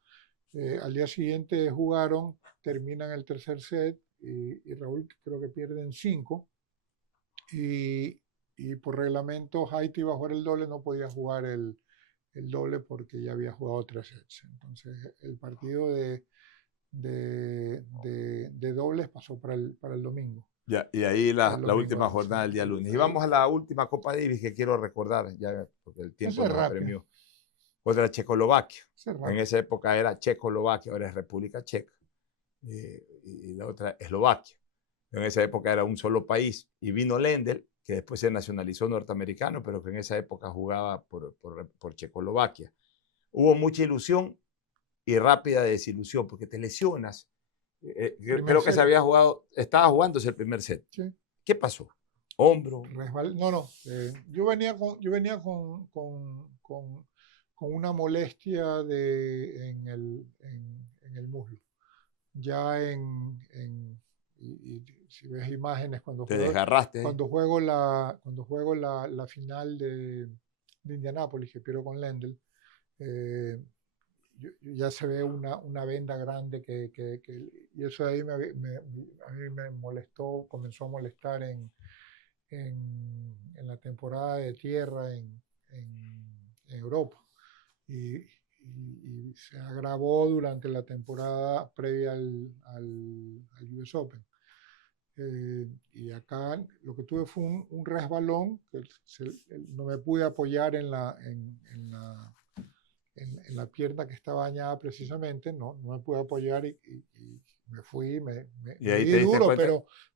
Al día siguiente jugaron, terminan el tercer set y Raúl creo que pierden 5. Y por reglamento Jaite iba a jugar el doble, no podía jugar el el doble porque ya había jugado 3 sets. Entonces el partido de dobles pasó para el domingo. Ya, y ahí Para el la domingo, última jornada sí. del día lunes. Y Ahí, vamos a la última Copa Davis que quiero recordar, ya porque el tiempo ese es nos rápido. apremió. Contra Checoslovaquia. Ese es En rápido. esa época era Checoslovaquia, ahora es República Checa. Y la otra Eslovaquia. En esa época era un solo país. Y vino Lendl, que después se nacionalizó norteamericano, pero que en esa época jugaba por Checoslovaquia. Hubo mucha ilusión y rápida desilusión, porque te lesionas. Creo que se Set. había jugado, estaba jugándose el primer set. Sí. ¿Qué pasó? Hombro. No. Yo venía con una molestia en el muslo. Ya y si ves imágenes Te desgarraste. cuando juego la final de Indianápolis, que pierdo con Lendl, ya se ve una venda grande y eso de ahí a mí me molestó, comenzó a molestar en la temporada de tierra en Europa. Y se agravó durante la temporada previa al US Open. Y acá lo que tuve fue un resbalón, que no me pude apoyar en la pierna que estaba dañada precisamente, no me pude apoyar y me fui, me di duro,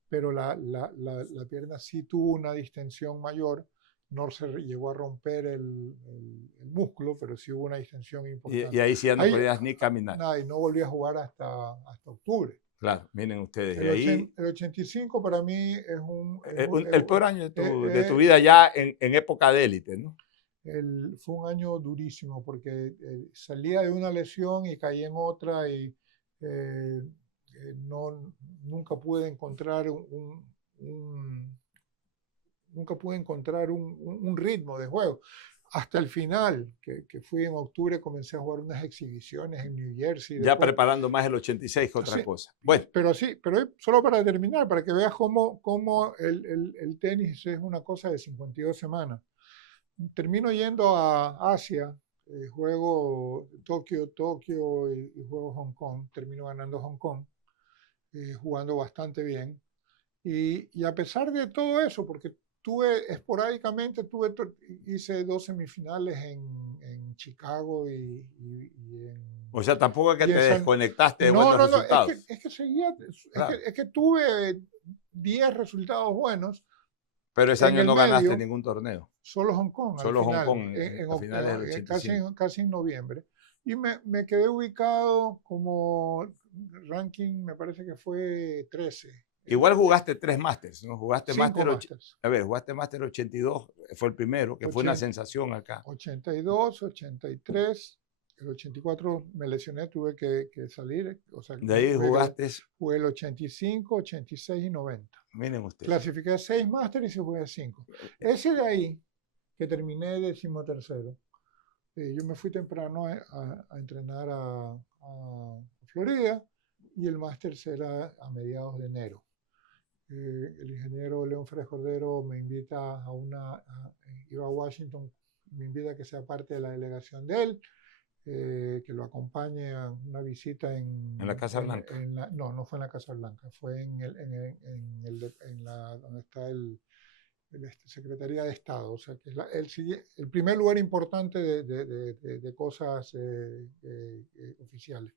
pero la pierna sí tuvo una distensión mayor. No se llegó a romper el músculo, pero sí hubo una distensión importante. Y ahí sí ya no podías ni caminar. Nada, y no volví a jugar hasta octubre. Claro, miren ustedes. El 85 para mí es el peor año de tu vida ya en época de élite, ¿no? Fue un año durísimo porque salía de una lesión y caí en otra y nunca pude encontrar un ritmo de juego. Hasta el final, que fui en octubre, comencé a jugar unas exhibiciones en New Jersey. Ya preparando más el 86 que otra cosa. Bueno. Pero solo para terminar, para que veas cómo el tenis es una cosa de 52 semanas. Termino yendo a Asia, juego Tokio y juego Hong Kong. Termino ganando Hong Kong, jugando bastante bien. Y a pesar de todo eso, porque esporádicamente hice 2 semifinales en Chicago y en... O sea, tampoco es que te desconectaste de buenos resultados. Es que seguía, claro. Es que tuve 10 resultados buenos. Pero ese año no ganaste ningún torneo. Solo Hong Kong. Solo Hong Kong a finales del 85. Casi en noviembre. Y me quedé ubicado como ranking, me parece que fue 13. Igual jugaste 3 Masters, ¿no? Jugaste Masters. Jugaste Master 82, fue el primero, que fue una sensación acá. 82, 83, el 84 me lesioné, tuve que salir. O sea, de ahí jugué el 85, 86 y 90. Miren ustedes. Clasifiqué 6 Masters y jugué 5. Ese de ahí, que terminé 13º, yo me fui temprano a entrenar a Florida y el Masters era a mediados de enero. El ingeniero León Férez Cordero me invita iba a Washington, me invita a que sea parte de la delegación de él, que lo acompañe a una visita en la Casa Blanca. No fue en la Casa Blanca, fue donde está Secretaría de Estado, o sea que es el primer lugar importante de cosas oficiales.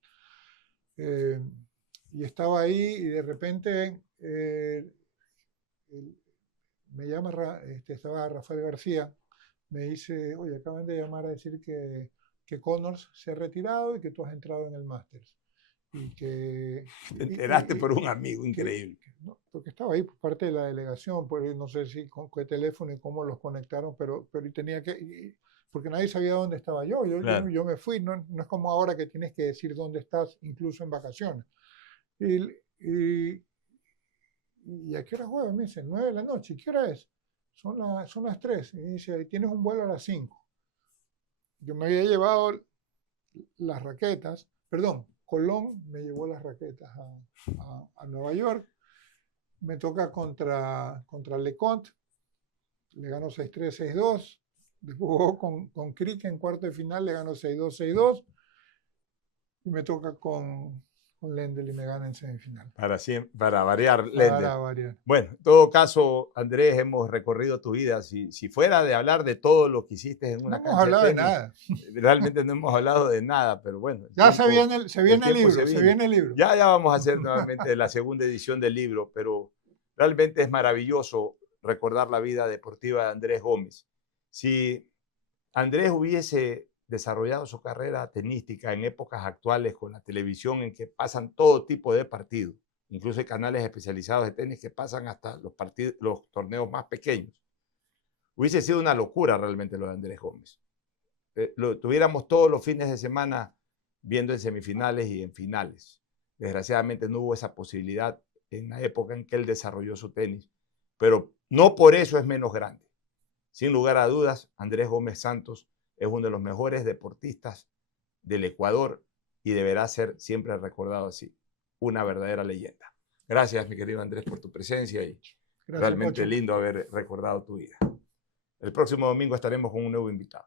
Y estaba ahí y de repente me llama, estaba Rafael García, me dice, oye, acaban de llamar a decir que Connors se ha retirado y que tú has entrado en el Masters. Y que... Te enteraste por un amigo increíble. No, porque estaba ahí por parte de la delegación, no sé si con qué teléfono y cómo los conectaron, pero tenía que... porque nadie sabía dónde estaba yo. Claro. Yo me fui, no es como ahora que tienes que decir dónde estás, incluso en vacaciones. ¿Y a qué hora juegas? Me dice, 9 de la noche. ¿Y qué hora es? Son las 3. Y dice, tienes un vuelo a las 5. Yo me había llevado las raquetas, Colón me llevó las raquetas a Nueva York. Me toca contra LeConte. Le gano 6-3, 6-2. Después jugó con Crick en cuarto de final, le ganó 6-2, 6-2. Y me toca con Lendl y me gana en semifinal. Para variar, Lendl. Para variar. Bueno, en todo caso, Andrés, hemos recorrido tu vida. Si fuera de hablar de todo lo que hiciste en una No hemos cancha hablado de de tenis, nada. realmente no hemos hablado de nada, pero bueno. Ya se viene el libro, se viene el libro. Ya vamos a hacer nuevamente la segunda edición del libro, pero realmente es maravilloso recordar la vida deportiva de Andrés Gómez. Si Andrés hubiese desarrollado su carrera tenística en épocas actuales con la televisión en que pasan todo tipo de partidos, incluso hay canales especializados de tenis que pasan hasta los torneos más pequeños, hubiese sido una locura realmente lo de Andrés Gómez. Lo tuviéramos todos los fines de semana viendo en semifinales y en finales. Desgraciadamente no hubo esa posibilidad en la época en que él desarrolló su tenis, pero no por eso es menos grande. Sin lugar a dudas, Andrés Gómez Santos es uno de los mejores deportistas del Ecuador y deberá ser siempre recordado así, una verdadera leyenda. Gracias, mi querido Andrés, por tu presencia y Gracias, realmente Pocho. lindo haber recordado tu vida. El próximo domingo estaremos con un nuevo invitado.